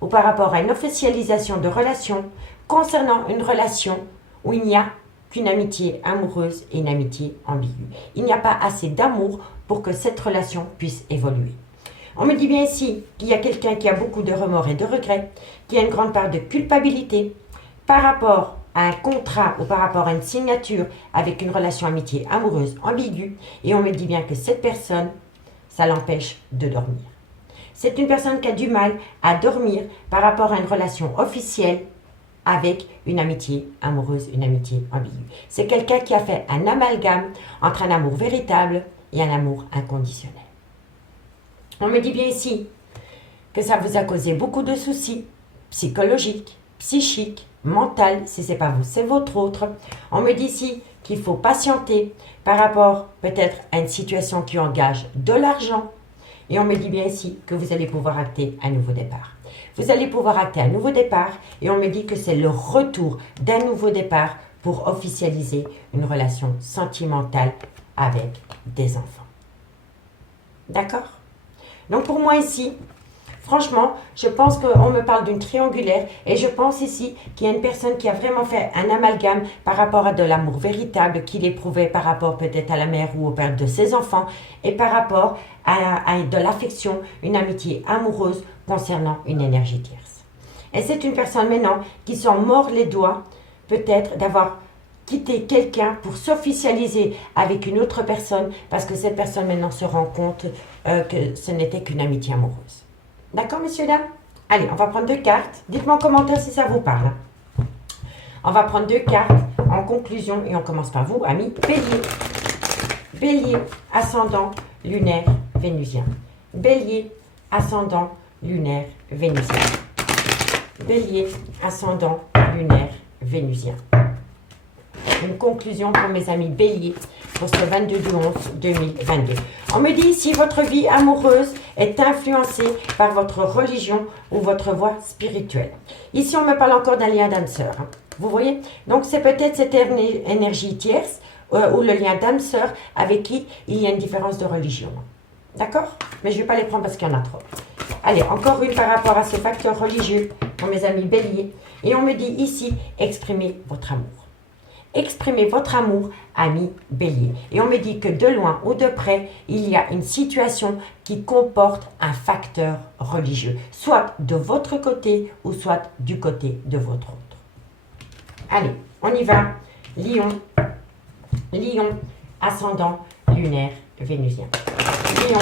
ou par rapport à une officialisation de relation concernant une relation où il n'y a qu'une amitié amoureuse et une amitié ambiguë. Il n'y a pas assez d'amour pour que cette relation puisse évoluer. On me dit bien ici qu'il y a quelqu'un qui a beaucoup de remords et de regrets, qui a une grande part de culpabilité par rapport à un contrat ou par rapport à une signature avec une relation amitié amoureuse ambiguë, et on me dit bien que cette personne, ça l'empêche de dormir. C'est une personne qui a du mal à dormir par rapport à une relation officielle avec une amitié amoureuse, une amitié ambiguë. C'est quelqu'un qui a fait un amalgame entre un amour véritable et un amour inconditionnel. On me dit bien ici que ça vous a causé beaucoup de soucis psychologiques, psychiques, mentaux, si ce n'est pas vous, c'est votre autre. On me dit ici qu'il faut patienter par rapport peut-être à une situation qui engage de l'argent. Et on me dit bien ici que vous allez pouvoir acter un nouveau départ. Vous allez pouvoir acter un nouveau départ et on me dit que c'est le retour d'un nouveau départ pour officialiser une relation sentimentale avec des enfants. D'accord? Donc pour moi ici, franchement, je pense qu'on me parle d'une triangulaire et je pense ici qu'il y a une personne qui a vraiment fait un amalgame par rapport à de l'amour véritable qu'il éprouvait par rapport peut-être à la mère ou au père de ses enfants et par rapport à de l'affection, une amitié amoureuse concernant une énergie tierce. Et c'est une personne maintenant qui s'en mord les doigts peut-être d'avoir quitter quelqu'un pour s'officialiser avec une autre personne parce que cette personne maintenant se rend compte que ce n'était qu'une amitié amoureuse. D'accord, messieurs, dames? Allez, on va prendre 2 cartes. Dites-moi en commentaire si ça vous parle. On va prendre 2 cartes en conclusion et on commence par vous, amis Bélier. Bélier, ascendant, lunaire, vénusien. Bélier, ascendant, lunaire, vénusien. Bélier, ascendant, lunaire, vénusien. Une conclusion pour mes amis Bélier pour ce 22/11/2022. On me dit ici, votre vie amoureuse est influencée par votre religion ou votre voie spirituelle. Ici, on me parle encore d'un lien d'âme sœur. Hein. Vous voyez? Donc, c'est peut-être cette énergie tierce ou le lien d'âme sœur avec qui il y a une différence de religion. D'accord? Mais je ne vais pas les prendre parce qu'il y en a trop. Allez, encore une par rapport à ce facteur religieux pour mes amis Bélier. Et on me dit ici, exprimez votre amour. Exprimez votre amour, ami Bélier. Et on me dit que de loin ou de près, il y a une situation qui comporte un facteur religieux, soit de votre côté ou soit du côté de votre autre. Allez, on y va. Lion, Lion, ascendant, lunaire, vénusien. Lion,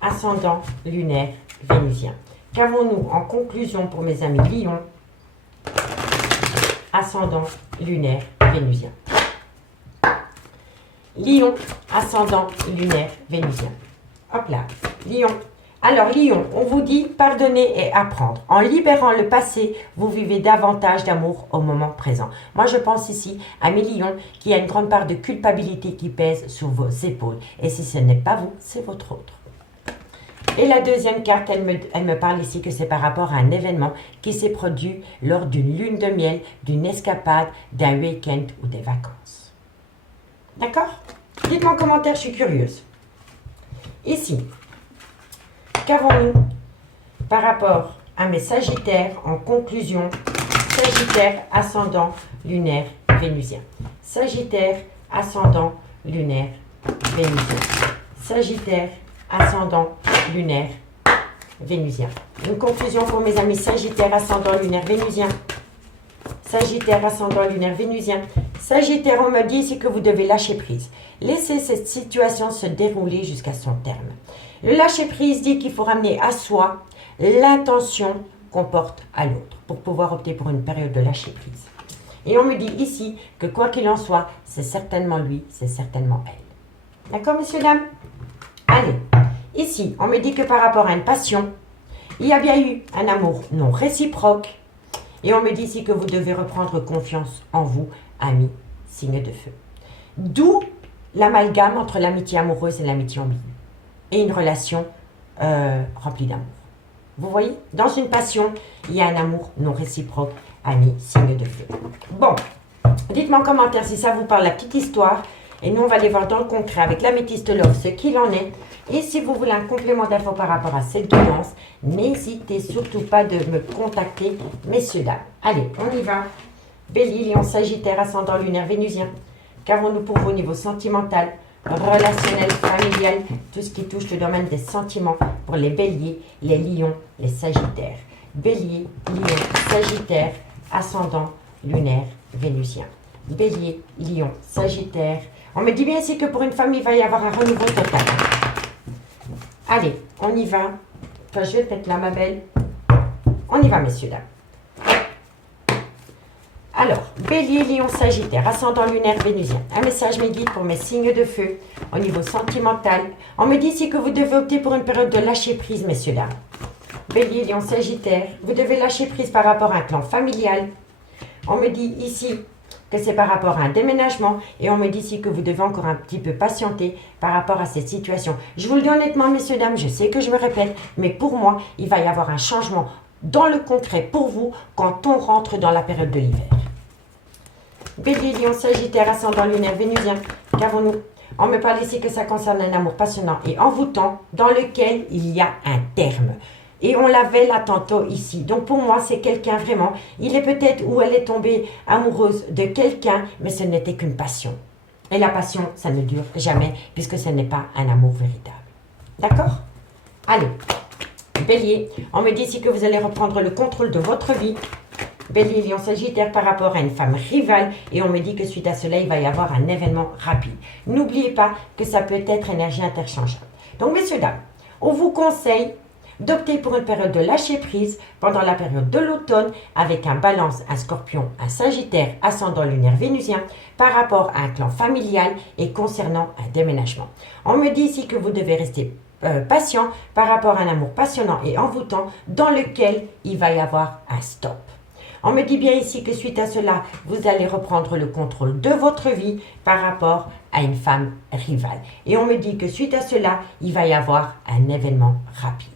ascendant, lunaire, vénusien. Qu'avons-nous en conclusion pour mes amis Lion, ascendant, lunaire, vénusien. Lion, ascendant, lunaire, vénusien. Hop là, Lion. Alors Lion, on vous dit pardonner et apprendre. En libérant le passé, vous vivez davantage d'amour au moment présent. Moi, je pense ici à mes lions qui a une grande part de culpabilité qui pèse sur vos épaules. Et si ce n'est pas vous, c'est votre autre. Et la deuxième carte, elle me parle ici que c'est par rapport à un événement qui s'est produit lors d'une lune de miel, d'une escapade, d'un week-end ou des vacances. D'accord? Dites-moi en commentaire, je suis curieuse. Ici, qu'avons-nous par rapport à mes Sagittaires en conclusion? Sagittaire, ascendant, lunaire, vénusien. Sagittaire, ascendant, lunaire, vénusien. Sagittaire, ascendant, lunaire, vénusien. Une conclusion pour mes amis Sagittaire, ascendant, lunaire, vénusien. Sagittaire, ascendant, lunaire, vénusien. Sagittaire, on me dit ici que vous devez lâcher prise. Laissez cette situation se dérouler jusqu'à son terme. Le lâcher prise dit qu'il faut ramener à soi l'intention qu'on porte à l'autre pour pouvoir opter pour une période de lâcher prise. Et on me dit ici que quoi qu'il en soit, c'est certainement lui, c'est certainement elle. D'accord, messieurs, dames? Allez, ici, on me dit que par rapport à une passion, il y a bien eu un amour non réciproque. Et on me dit ici que vous devez reprendre confiance en vous, amis, signe de feu. D'où l'amalgame entre l'amitié amoureuse et l'amitié ambiguë. Et une relation remplie d'amour. Vous voyez? Dans une passion, il y a un amour non réciproque, amis, signe de feu. Bon, dites-moi en commentaire si ça vous parle, la petite histoire. Et nous, on va aller voir dans le concret avec l'améthyste love ce qu'il en est. Et si vous voulez un complément d'infos par rapport à cette guidance, n'hésitez surtout pas de me contacter, messieurs, dames. Allez, on y va. Bélier, Lion, Sagittaire, ascendant, lunaire, vénusien. Qu'avons-nous pour vous au niveau sentimental, relationnel, familial, tout ce qui touche le domaine des sentiments pour les béliers, les lions, les sagittaires. Bélier, Lion, Sagittaire, ascendant, lunaire, vénusien. Bélier, Lion, Sagittaire. On me dit bien ici que pour une femme, il va y avoir un renouveau total. Allez, on y va. Enfin, je vais peut-être là, ma belle. On y va, messieurs, dames. Alors, Bélier, Lion, Sagittaire, ascendant lunaire, vénusien. Un message me guide pour mes signes de feu au niveau sentimental. On me dit ici que vous devez opter pour une période de lâcher prise, messieurs, dames. Bélier, Lion, Sagittaire, vous devez lâcher prise par rapport à un clan familial. On me dit ici que c'est par rapport à un déménagement et on me dit ici que vous devez encore un petit peu patienter par rapport à cette situation. Je vous le dis honnêtement, messieurs, dames, je sais que je me répète, mais pour moi, il va y avoir un changement dans le concret pour vous quand on rentre dans la période de l'hiver. Bélier, Lion, Sagittaire, ascendant lunaire, vénusien, qu'avons-nous? On me parle ici que ça concerne un amour passionnant et envoûtant dans lequel il y a un terme. Et on l'avait là tantôt ici. Donc pour moi, c'est quelqu'un vraiment, il est peut-être ou elle est tombée amoureuse de quelqu'un, mais ce n'était qu'une passion. Et la passion, ça ne dure jamais, puisque ce n'est pas un amour véritable. D'accord? Allez, Bélier, on me dit ici que vous allez reprendre le contrôle de votre vie. Bélier, Lion, Sagittaire par rapport à une femme rivale et on me dit que suite à cela, il va y avoir un événement rapide. N'oubliez pas que ça peut être énergie interchangeable. Donc, messieurs, dames, on vous conseille d'opter pour une période de lâcher prise pendant la période de l'automne avec un balance, un scorpion, un sagittaire, ascendant lunaire vénusien par rapport à un clan familial et concernant un déménagement. On me dit ici que vous devez rester patient par rapport à un amour passionnant et envoûtant dans lequel il va y avoir un stop. On me dit bien ici que suite à cela, vous allez reprendre le contrôle de votre vie par rapport à une femme rivale. Et on me dit que suite à cela, il va y avoir un événement rapide.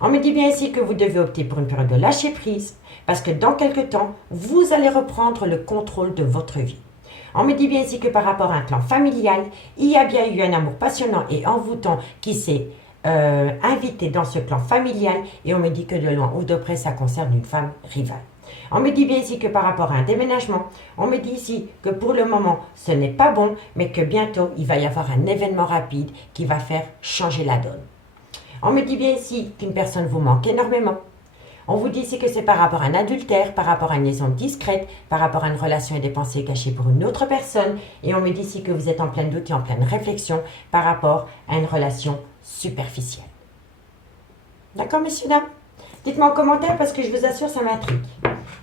On me dit bien ici que vous devez opter pour une période de lâcher prise parce que dans quelques temps, vous allez reprendre le contrôle de votre vie. On me dit bien ici que par rapport à un clan familial, il y a bien eu un amour passionnant et envoûtant qui s'est invité dans ce clan familial et on me dit que de loin ou de près, ça concerne une femme rivale. On me dit bien ici que par rapport à un déménagement, on me dit ici que pour le moment, ce n'est pas bon, mais que bientôt, il va y avoir un événement rapide qui va faire changer la donne. On me dit bien ici qu'une personne vous manque énormément. On vous dit ici que c'est par rapport à un adultère, par rapport à une liaison discrète, par rapport à une relation et des pensées cachées pour une autre personne. Et on me dit ici que vous êtes en plein doute et en pleine réflexion par rapport à une relation superficielle. D'accord, messieurs, dames? Dites-moi en commentaire parce que je vous assure, ça m'intrigue.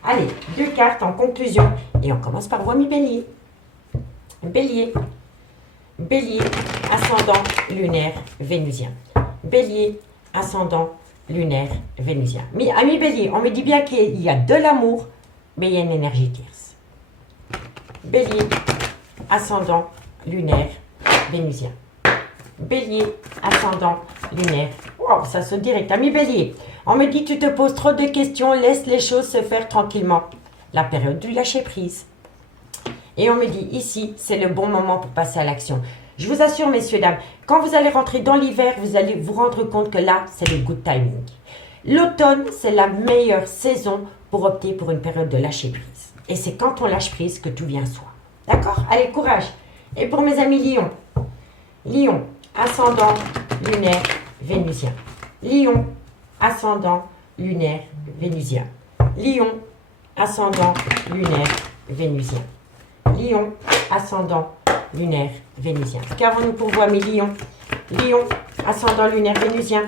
Allez, 2 cartes en conclusion. Et on commence par vous, ami Bélier. Bélier. Bélier, ascendant lunaire vénusien. Bélier, ascendant lunaire vénusien. Mais ami Bélier, on me dit bien qu'il y a de l'amour, mais il y a une énergie tierce. Bélier, ascendant lunaire vénusien. Bélier, ascendant lunaire. Wow, ça saute direct. Ami Bélier, on me dit tu te poses trop de questions, laisse les choses se faire tranquillement. La période du lâcher prise. Et on me dit ici, c'est le bon moment pour passer à l'action. Je vous assure, messieurs, dames, quand vous allez rentrer dans l'hiver, vous allez vous rendre compte que là, c'est le good timing. L'automne, c'est la meilleure saison pour opter pour une période de lâcher prise. Et c'est quand on lâche prise que tout vient soi. D'accord? Allez, courage. Et pour mes amis Lion. Lion, ascendant lunaire vénusien. Lion, ascendant lunaire vénusien. Lion, ascendant lunaire vénusien. Lion, ascendant lunaire vénusien. Qu'avons-nous pour vous, amis Lion? Lion, ascendant lunaire vénusien.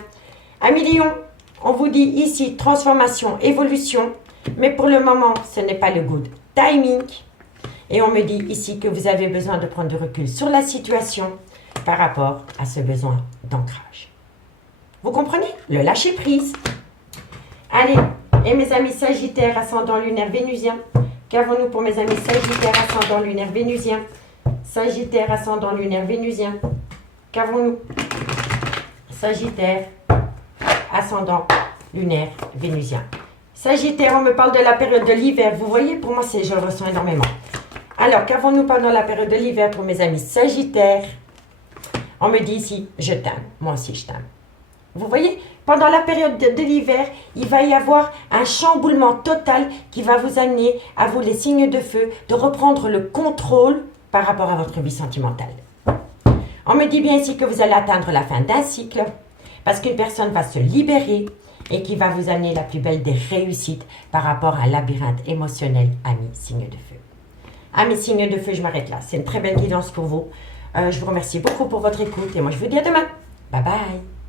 Amis Lion, on vous dit ici transformation, évolution, mais pour le moment, ce n'est pas le good timing. Et on me dit ici que vous avez besoin de prendre du recul sur la situation par rapport à ce besoin d'ancrage. Vous comprenez? Le lâcher prise. Allez, et mes amis Sagittaires, ascendant lunaire vénusien. Qu'avons-nous pour mes amis Sagittaires, ascendant lunaire vénusien? Sagittaire, ascendant lunaire vénusien. Qu'avons-nous? Sagittaire, ascendant lunaire vénusien. Sagittaire, on me parle de la période de l'hiver. Vous voyez, pour moi, je le ressens énormément. Alors, qu'avons-nous pendant la période de l'hiver pour mes amis Sagittaires? On me dit ici, je t'aime. Moi aussi, je t'aime. Vous voyez, pendant la période de l'hiver, il va y avoir un chamboulement total qui va vous amener, à vous les signes de feu, de reprendre le contrôle par rapport à votre vie sentimentale. On me dit bien ici que vous allez atteindre la fin d'un cycle parce qu'une personne va se libérer et qui va vous amener la plus belle des réussites par rapport à un labyrinthe émotionnel, amis signes de feu. Amis signes de feu, je m'arrête là. C'est une très belle guidance pour vous. Je vous remercie beaucoup pour votre écoute et moi je vous dis à demain. Bye bye.